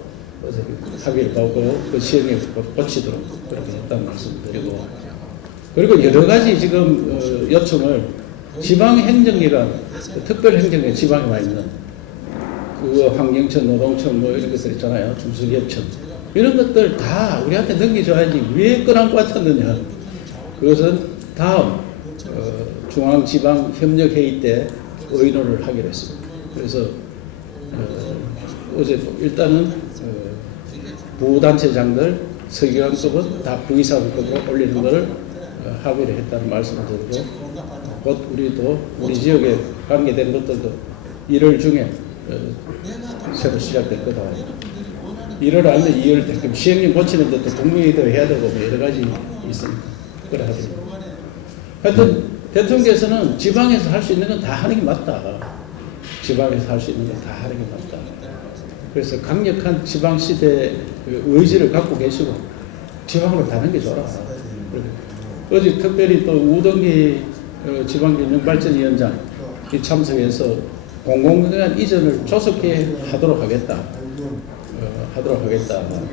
합의를 하고 그 시행에 고치도록 그렇게 했다는 말씀을 드리고 그리고 여러 가지 지금 요청을 지방행정기관 특별행정기관 지방에 와 있는 그 환경청, 노동청 뭐 이런 것들 있잖아요. 중소기업청 이런 것들 다 우리한테 넘겨줘야지 왜 끌어안고 왔었느냐. 그것은 다음 중앙지방협력회의 때 의논을 하기로 했습니다. 그래서 어제 일단은 부단체장들 서기관급은 다 부의사급으로 올리는 것을 합의를 했다는 말씀을 드리고 곧 우리도 우리 지역에 관계된 것들도 1월 중에 새로 시작될 거다. 1월 아니면 2월 때 그럼 시행령 고치는데 또 국무회의도 해야 되고 여러 가지 있습니다. 그래 하더라고요. 하여튼 대통령께서는 지방에서 할 수 있는 건 다 하는 게 맞다. 지방에서 할 수 있는 건 다 하는 게 맞다. 그래서 강력한 지방시대 의지를 갖고 계시고 지방으로 다 넘겨줘라. 어제 특별히 또 우동기 지방균형발전위원장 참석해서 공공기관 이전을 조속히 하도록 하겠다.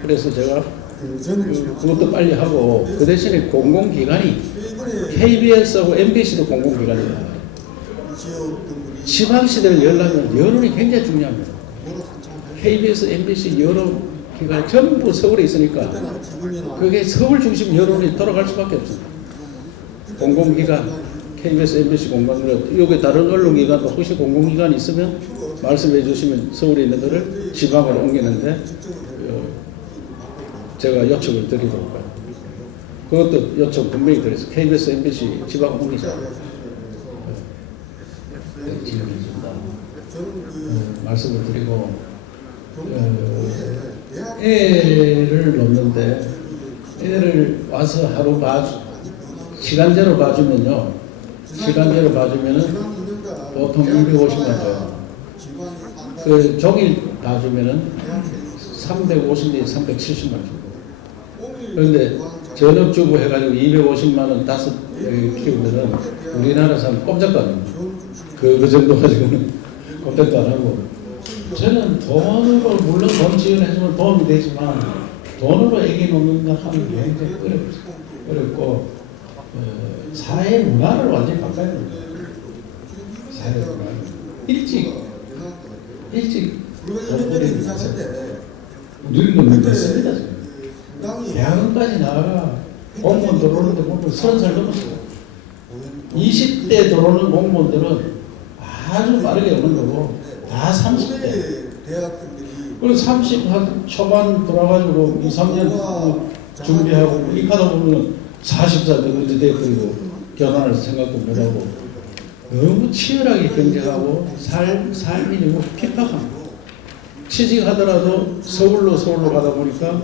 그래서 제가 그것도 빨리 하고 그 대신에 공공기관이 KBS하고 MBC도 공공기관이다. 지방시대를 열려면 여론이 굉장히 중요합니다. KBS, MBC 여론기관이 전부 서울에 있으니까 그게 서울 중심 여론이 돌아갈 수밖에 없습니다. 공공기관, KBS, MBC 공공기관, 여기 다른 언론기관도 혹시 공공기관이 있으면 말씀해 주시면 서울에 있는 것을 지방으로 옮기는데 제가 요청을 드리도록 할게요. 그것도 요청 분명히 드려서 KBS, MBC 지방 옮기자. 말씀을 드리고 애를 놓는데 애를 와서 하루 시간제로 봐주면요. 시간제로 봐주면은 보통 250만 줘요. 그 종일 봐주면은 350에 370만 주고. 그런데 전업주부 해가지고 250만 원 5 키우면은 우리나라 사람 꼼짝도 안 합니다. 그 정도 가지고는 꼼짝도 안 하고 저는 돈으로 물론 돈 지원해주면 도움이 되지만 돈으로 애기 놓는 거 하면 굉장히 어렵고 사회 문화를 완전히 바꿔야 됩니다. 사회 문화 일찍 돈벌이를 해서 우리는 너무 됐습니다. 대학원까지 나가 공무원 들어오는데 보면 30살 넘었어요. 20대 들어오는 공무원들은 아주 빠르게 오는 거고 다 30대. 그리고 30 초반 돌아가지고 2, 3년 준비하고 입하다 보면 40살 되고 돼버리고 결혼할 생각도 못하고 너무 치열하게 경쟁하고 삶이 너무 핍박합니다. 취직하더라도 서울로 가다 보니까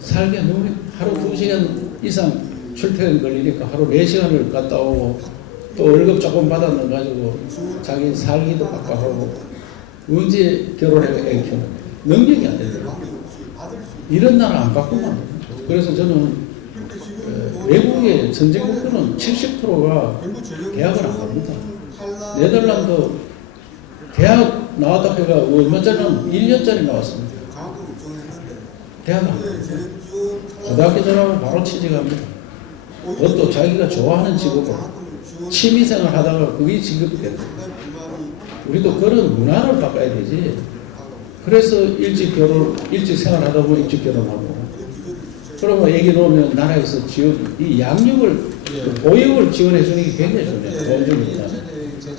살기 너무 하루 2시간 이상 출퇴근 걸리니까 하루 4시간을 갔다 오고 또 월급 조금 받아 넣어가지고 자기 살기도 바꿔하고 언제 결혼해서 애 키우는 능력이 안 되더라고요. 이런 나라 안 바꾸면 안 돼요. 그래서 저는 외국의 선진국들은 70%가 대학을 안 갑니다. 네덜란드 대학 나왔다 해가 얼마짜리는 1년짜리 나왔습니다. 대학 안 갑니다. 고등학교 졸업하면 바로 취직합니다. 그것도 자기가 좋아하는 직업으로 취미생활 하다가 그게 직업이 됐어요. 우리도 그런 문화를 바꿔야 되지. 그래서 일찍 생활하다 보면 일찍 결혼하고. 그러면 애기 놓으면 나라에서 이 양육을, 보육을 지원해 주는 게 굉장히 중요해요. 돈 줍니다.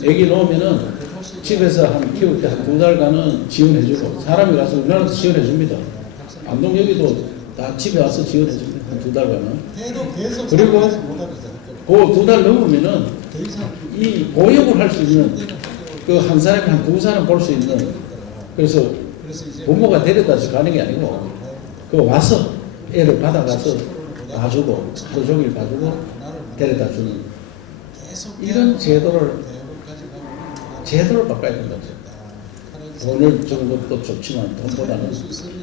애기 놓으면은 집에서 키울 때 한 2달간은 지원해 주고, 사람이 가서 우리나라도 지원해 줍니다. 안동여기도 다 집에 와서 지원해 줍니다. 한 2달간은. 그리고 그 2달 넘으면은 이 보육을 할 수 있는 그 한 사람이 한 2사람 볼 수 있는 그래서 부모가 데려다서 가는 게 아니고 그 와서 애를 받아가서 봐주고 하루 종일 봐주고 데려다 주는 이런 제도를 바꿔야 된다. 돈을 주는 것도 좋지만 돈보다는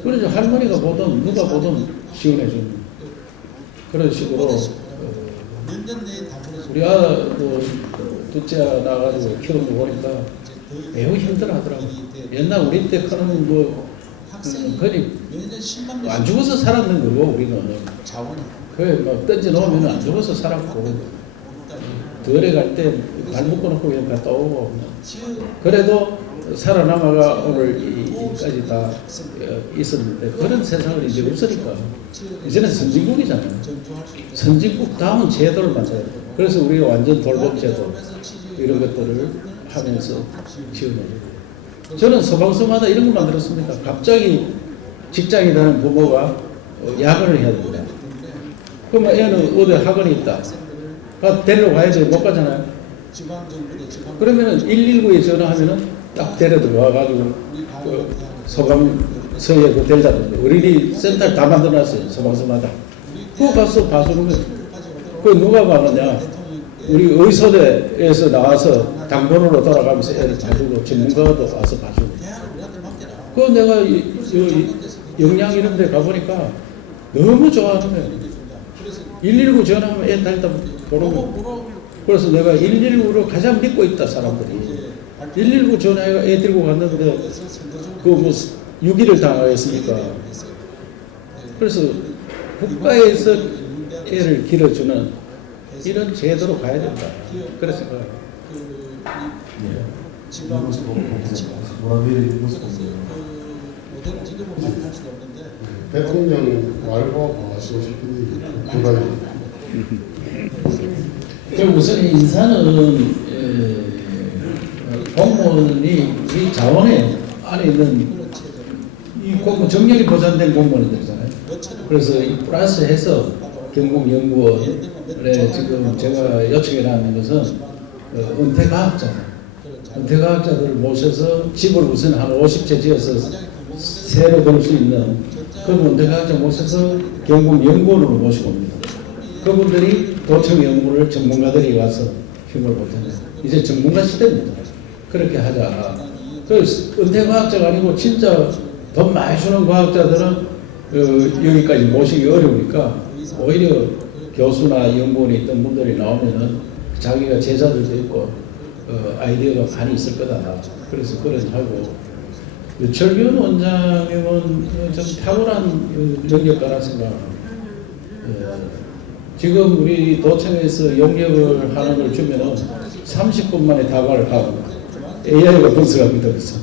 그래서 할머니가 보든 누가 보든 지원해 주는 그런 식으로 우리 아도 둘째 나가지고 키우는 거 보니까 매우 힘들어 하더라고요. 옛날 우리 때 그런 거의 안 죽어서 살았는 거고 우리는 그래 막 던져 놓으면 안 죽어서 살았고 덜에 갈 때 발 묶어놓고 그냥 갔다 오고 그래도 살아남아가 오늘 이까지 다 있었는데 그런 세상은 이제 없으니까 이제는 선진국이잖아요. 선진국 다운 제도를 만들어야 돼요. 그래서 우리가 완전 돌봄 제도 이런 것들을 하면서 지원해줘요. 저는 소방서마다 이런 걸 만들었습니다. 갑자기 직장에 다니는 부모가 야근을 해야 됩니다. 그러면 애는 어디 학원이 있다. 데리러 가야 돼. 못 가잖아요. 그러면은 119에 전화하면은 딱 데려 들어와가지고 그 소방서에 그 데려다 줍니다. 어린이 센터를 다 만들어놨어요. 소방서마다. 그거 가서 봐주는 거예요. 그 누가 봐느냐. 우리 의소대에서 나와서 당번으로 돌아가면서 애를 봐주고 전문가도 와서 봐주고. 그 내가 영양 이런 데 가보니까 너무 좋아하는 거예요. 119 전화하면 애 달다 보고. 그래서 내가 119로 가장 믿고 있다 사람들이. 119 전화해가 애 들고 갔는데 그 뭐 6일을 당하였으니까. 그래서 국가에서 애를 길어주는 이런 제도로 가야 된다. 그래서 대통령 말고 하시고 싶은 두 가지. 우선 인사는 공무원이 우리 자원에 안에 있는 이 공무원 정년이 보장된 공무원들이잖아요. 그래서 이 플러스해서 경공연구원에 지금 제가 요청해놨는 것은 은퇴과학자들을 모셔서 집을 우선 한 50채 지어서 새로 볼 수 있는 그 은퇴과학자 모셔서 경공연구원으로 모시고 옵니다. 그분들이 도청 연구를 전문가들이 와서 힘을 보태는 이제 전문가 시대입니다. 그렇게 하자. 그 은퇴과학자가 아니고 진짜 돈 많이 주는 과학자들은 여기까지 모시기 어려우니까 오히려 교수나 연구원에 있던 분들이 나오면은 자기가 제자들도 있고 아이디어가 많이 있을 거다. 그래서 그런 하고 철균 원장님은 좀 탁월한 영역가라 생각합니다. 지금 우리 도청에서 영역을 하는 걸 주면은 30분 만에 답을 하고 AI가 분석합니다. 그래서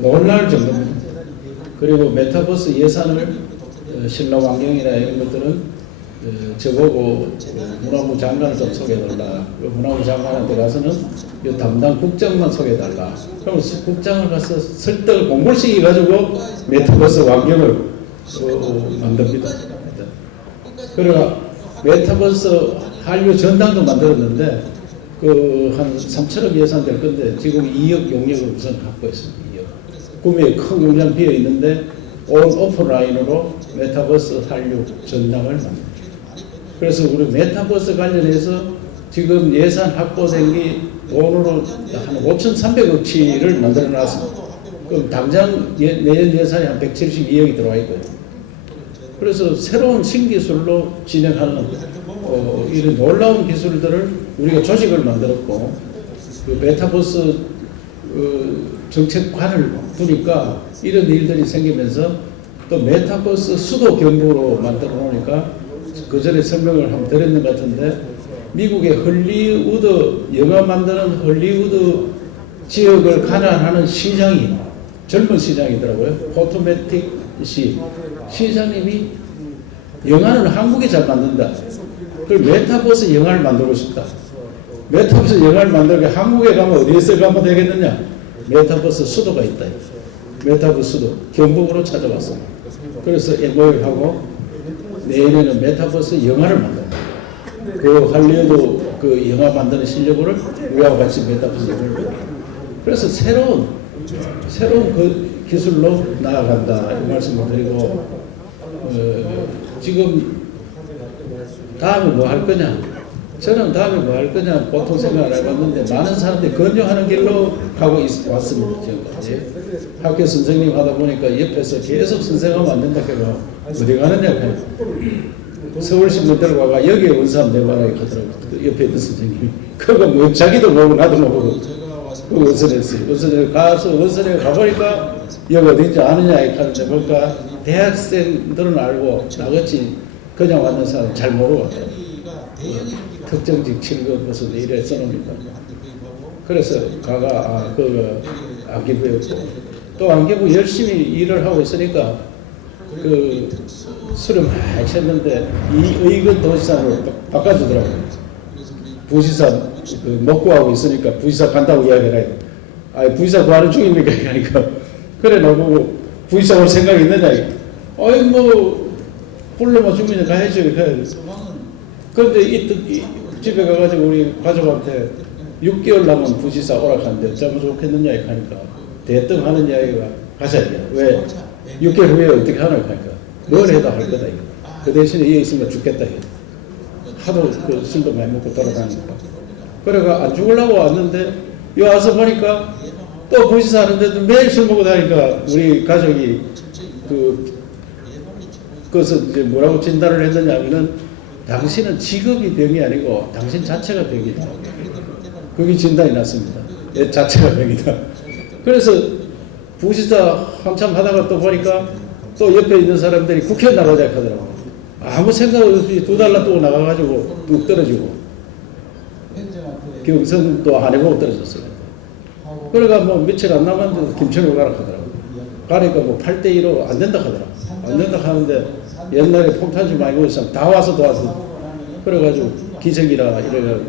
놀랄 정도입니다. 그리고 메타버스 예산을 신라환경이나 이런 것들은 저보고 문화부 장관을 좀 소개해달라. 문화부 장관한테 가서는 이 담당 국장만 소개해달라. 그럼 국장을 가서 설득을 공부를 시켜가지고 메타버스 환경을 만듭니다. 그래가 메타버스 한류 전당도 만들었는데 한 3천억 예산 될 건데 지금 2억 용역을 우선 갖고 있습니다. 2억. 구매에 큰 공장 비어 있는데 온 오프라인으로 메타버스 한류 전당을 만듭니다. 그래서 우리 메타버스 관련해서 지금 예산 확보된 게 돈으로 한 5,300억치를 만들어 놨습니다. 그럼 당장 내년 예산이 한 172억이 들어와 있고요. 그래서 새로운 신기술로 진행하는 이런 놀라운 기술들을 우리가 조직을 만들었고 그 메타버스 정책관을 두니까 이런 일들이 생기면서 또 메타버스 수도 경부로 만들어 놓으니까 그 전에 설명을 한번 드렸는 것 같은데 미국의 헐리우드 영화 만드는 헐리우드 지역을 관할하는 시장이 젊은 시장이더라고요. 포토매틱 시장님이 영화는 한국이 잘 만든다. 그걸 메타버스 영화를 만들고 싶다. 메타버스 영화를 만들게 한국에 가면 어디에서 가면 되겠느냐? 메타버스 수도가 있다. 메타버스 수도 경북으로 찾아왔어. 그래서 MOU를 하고 내년에는 메타버스 영화를 만든다. 그 할리우드 그 영화 만드는 실력을 우리하고 같이 메타버스 영화를 만든다. 그래서 새로운 그 기술로 나아간다 이 말씀을 드리고 지금 다음에 뭐 할 거냐? 저는 다음에 뭐 할 거냐 보통 생각을 해봤는데 많은 사람들이 건조하는 길로 가고 왔습니다. 지금까지 학교 선생님 하다 보니까 옆에서 계속 선생하면 안 된다 해서 어디 가느냐 서울신문 들어가가 여기에 온 사람 내봐라 하더라고요. 옆에 있는 선생님이 그거 뭐 자기도 모르고 나도 모르고 그 원선했어요. 원선에 가서 원선에 가보니까 여기 어딘지 아느냐 이렇게 하는데 보니까 대학생들은 알고 나같이 그냥 왔는 사람 잘 모르고 왔더라고요. 특정직 7급 무슨 이래 써놓으니까 그래서 가가 그거 안기부였고 또 안기부 열심히 일을 하고 있으니까 그 술을 많이 쳤는데 이 의근 도지사로 바꿔주더라고요. 부지사 그 먹고 하고 있으니까 부지사 간다고 이야기를 해요. 부지사 구하는 중입니까? 그러니까 그래 나보고 부지사 올 생각이 있느냐? 아이 뭐 불러만 주면 가야죠. 그런데 이 집에 가가지고 우리 가족한테 6개월 남은 부지사 오락하는데 어쩌면 좋겠느냐 하니까 대뜸 하는 이야기가 가자. 왜 6개월 후에 어떻게 하나 하니까 뭘 해도 할 거다. 그 대신에 이에 있으면 죽겠다. 하도 그 술도 많이 먹고 돌아다니니까. 그래가 안 죽으려고 왔는데 여 와서 보니까 또 부지사 하는데도 매일 술 먹고 다니까 우리 가족이 그것을 이제 뭐라고 진단을 했느냐면은 당신은 직업이 병이 아니고 당신 자체가 병이다. 그게 진단이 났습니다. 내 자체가 병이다. 그래서 부지사 한참 하다가 또 보니까 또 옆에 있는 사람들이 국회 나가자 하더라고요. 아무 생각 없이 2달 놔두고 나가가지고 뚝 떨어지고 경선도 안 해보고 떨어졌어요. 그러니까 뭐 며칠 안 남았는데 김천으로 가라 하더라고요. 가니까 뭐 8대1로 안 된다 하더라고요. 안 된다 하는데 옛날에 폭탄주 많이 먹었으면 다 와서 도와서 그래가지고 기적이라 이래가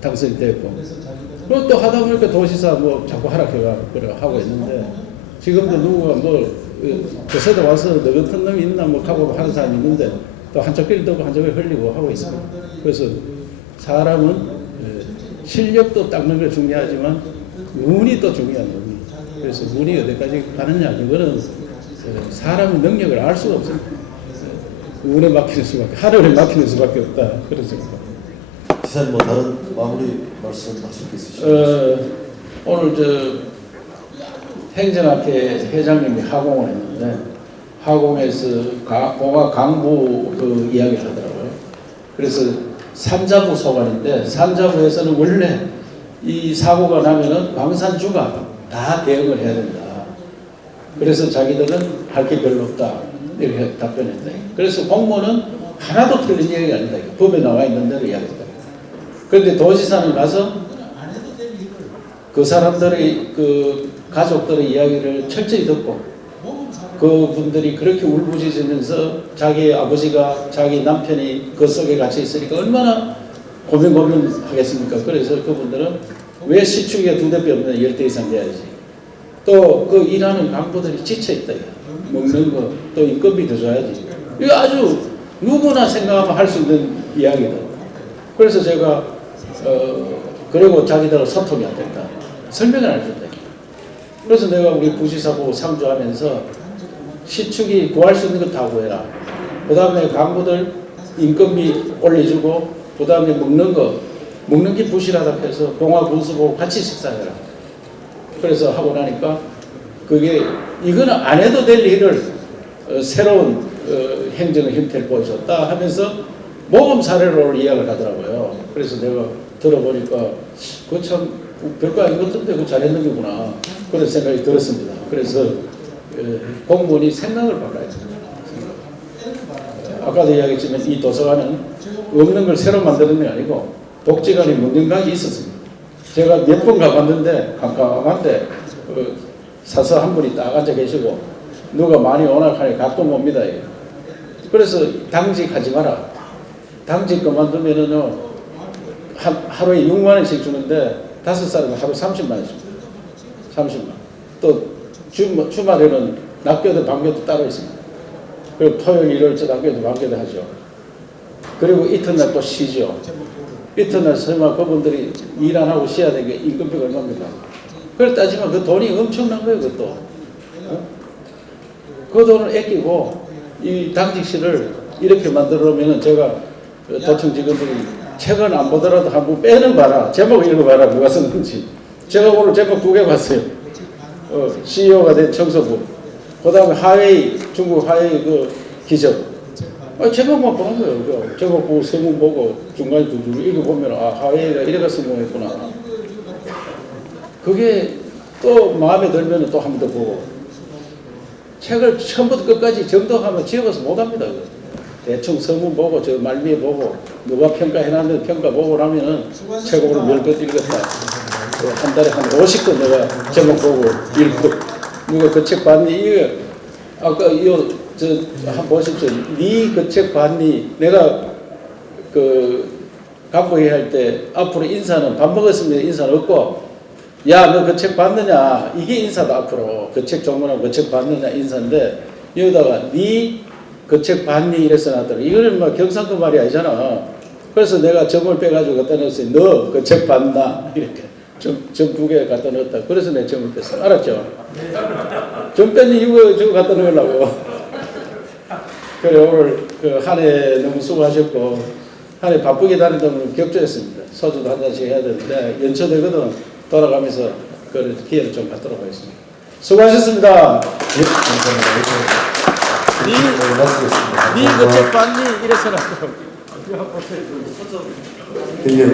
당선이 됐고 그리고 또 하다 보니까 도시사 뭐 자꾸 하락해가 그래 하고 있는데 지금도 누구가 뭐 그새도 와서 너 같은 놈이 있나 뭐 하고 하는 사람이 있는데 또 한쪽 길이 뜨고 한쪽 길이 흘리고 하고 있습니다. 그래서 사람은 실력도 닦는 게 중요하지만 운이 또 중요한 운이. 그래서 운이 어디까지 가느냐 그거는 사람의 능력을 알 수가 없습니다. 운에 맡기는 수밖에 하늘에 맡기는 수밖에 없다. 그래서 기사님 뭐 다른 마무리 말씀하실 게 있으시죠? 오늘 행정학회 회장님이 하공을 했는데 하공에서 공학 강부 그 이야기를 하더라고요. 그래서 산자부 소관인데 산자부에서는 원래 이 사고가 나면은 광산주가 다 대응을 해야 된다. 그래서 자기들은 할 게 별로 없다. 이렇게 답변했다. 그래서 공무원은 하나도 틀린 이야기가 아니다. 법에 나와 있는 대로 이야기했다. 그런데 도지사는 가서 그 사람들의 그 가족들의 이야기를 철저히 듣고 그분들이 그렇게 울부짖으면서 자기 아버지가 자기 남편이 그 속에 갇혀 있으니까 얼마나 고민하겠습니까? 그래서 그분들은 왜 시축에 2대 없는 10대 이상 돼야지. 또 그 일하는 간부들이 지쳐있다. 먹는 거, 또 인건비 더 줘야지. 이거 아주 누구나 생각하면 할 수 있는 이야기다. 그래서 제가 그리고 자기들 소통이 안 된다. 설명을 안 해준다. 그래서 내가 우리 부지사하고 상주하면서 시축이 구할 수 있는 거 다 구해라. 그 다음에 간부들 인건비 올려주고, 그 다음에 먹는 게 부실하다 해서 공화군수보고 같이 식사해라. 그래서 하고 나니까 그게 이거는 안 해도 될 일을 새로운 행정의 형태를 보여줬다 하면서 모범 사례로 이야기를 하더라고요. 그래서 내가 들어보니까 그거 참 별거 아닌 것 같은데 그거 잘했는 거구나. 그런 생각이 들었습니다. 그래서 공무원이 생각을 바꿔야 됩니다. 아까도 이야기했지만 이 도서관은 없는 걸 새로 만드는 게 아니고 독재관이 문정각이 있었습니다. 제가 몇 번 가봤는데 깜깜한데 사서 한 분이 딱 앉아 계시고 누가 많이 오나 하니 가끔 옵니다. 그래서 당직하지 마라. 당직 그만두면은요 하루에 6만 원씩 주는데 5살은 하루 30만 원씩 줍니다. 30만. 또 주말에는 낮교도 밤교도 따로 있습니다. 그리고 토요일 일요일 낮교도 밤교도 하죠. 그리고 이튿날 또 쉬죠. 이튿날 설마 그분들이 일 안 하고 쉬어야 되게 임금비가 얼마입니까? 그걸 따지면 그 돈이 엄청난 거예요. 그것도. 그 돈을 아끼고 이 당직실을 이렇게 만들어놓으면 제가 도청 직원들이 책은 안 보더라도 한번 빼는 봐라. 제목 읽어봐라. 누가 썼는지. 제가 오늘 제목 2개 봤어요. CEO가 된 청소부. 그 다음에 하웨이, 중국 하웨이 그 기적. 제목만 보는 거예요. 제목 보고 서문 보고 중간에 두 줄 읽어보면 하웨이가 이래가 성공했구나. 그게 또 마음에 들면 또 한 번 더 보고. 책을 처음부터 끝까지 정독하면 지어봐서 못합니다. 대충 서문 보고 저 말미에 보고 누가 평가해놨는데 평가 보고 나면은 책으로 몇 번 읽었다. 한 달에 한 50권 내가 제목 보고 읽고 누가 그 책 봤니? 이거 아까 이거 한번 보십시오. 니 그 책 봤니? 내가 그 간부회의 할 때 앞으로 인사는 밥 먹었으면 인사는 없고 야 너 그 책 봤느냐? 이게 인사다 앞으로. 그 책 종문하고 그 책 봤느냐 인사인데 여기다가 니 그 책 봤니? 이래서 놨더라. 이거는 뭐 경상도 말이 아니잖아. 그래서 내가 점을 빼가지고 갖다 넣었어요. 너 그 책 봤나? 이렇게. 점 2개 갖다 넣었다. 그래서 내 점을 뺐어. 알았죠? 점 뺐니? 이거 저거 갖다 넣으려고. 그래 오늘 그 한 해 너무 수고하셨고 한 해 바쁘게 다니던 격조했습니다. 소주도 한 잔씩 해야 되는데 연초되거든. 돌아가면서 그 기회를 좀 갖도록 하겠습니다. 수고하셨습니다. 니 그 책 봤니? 이래서는 되게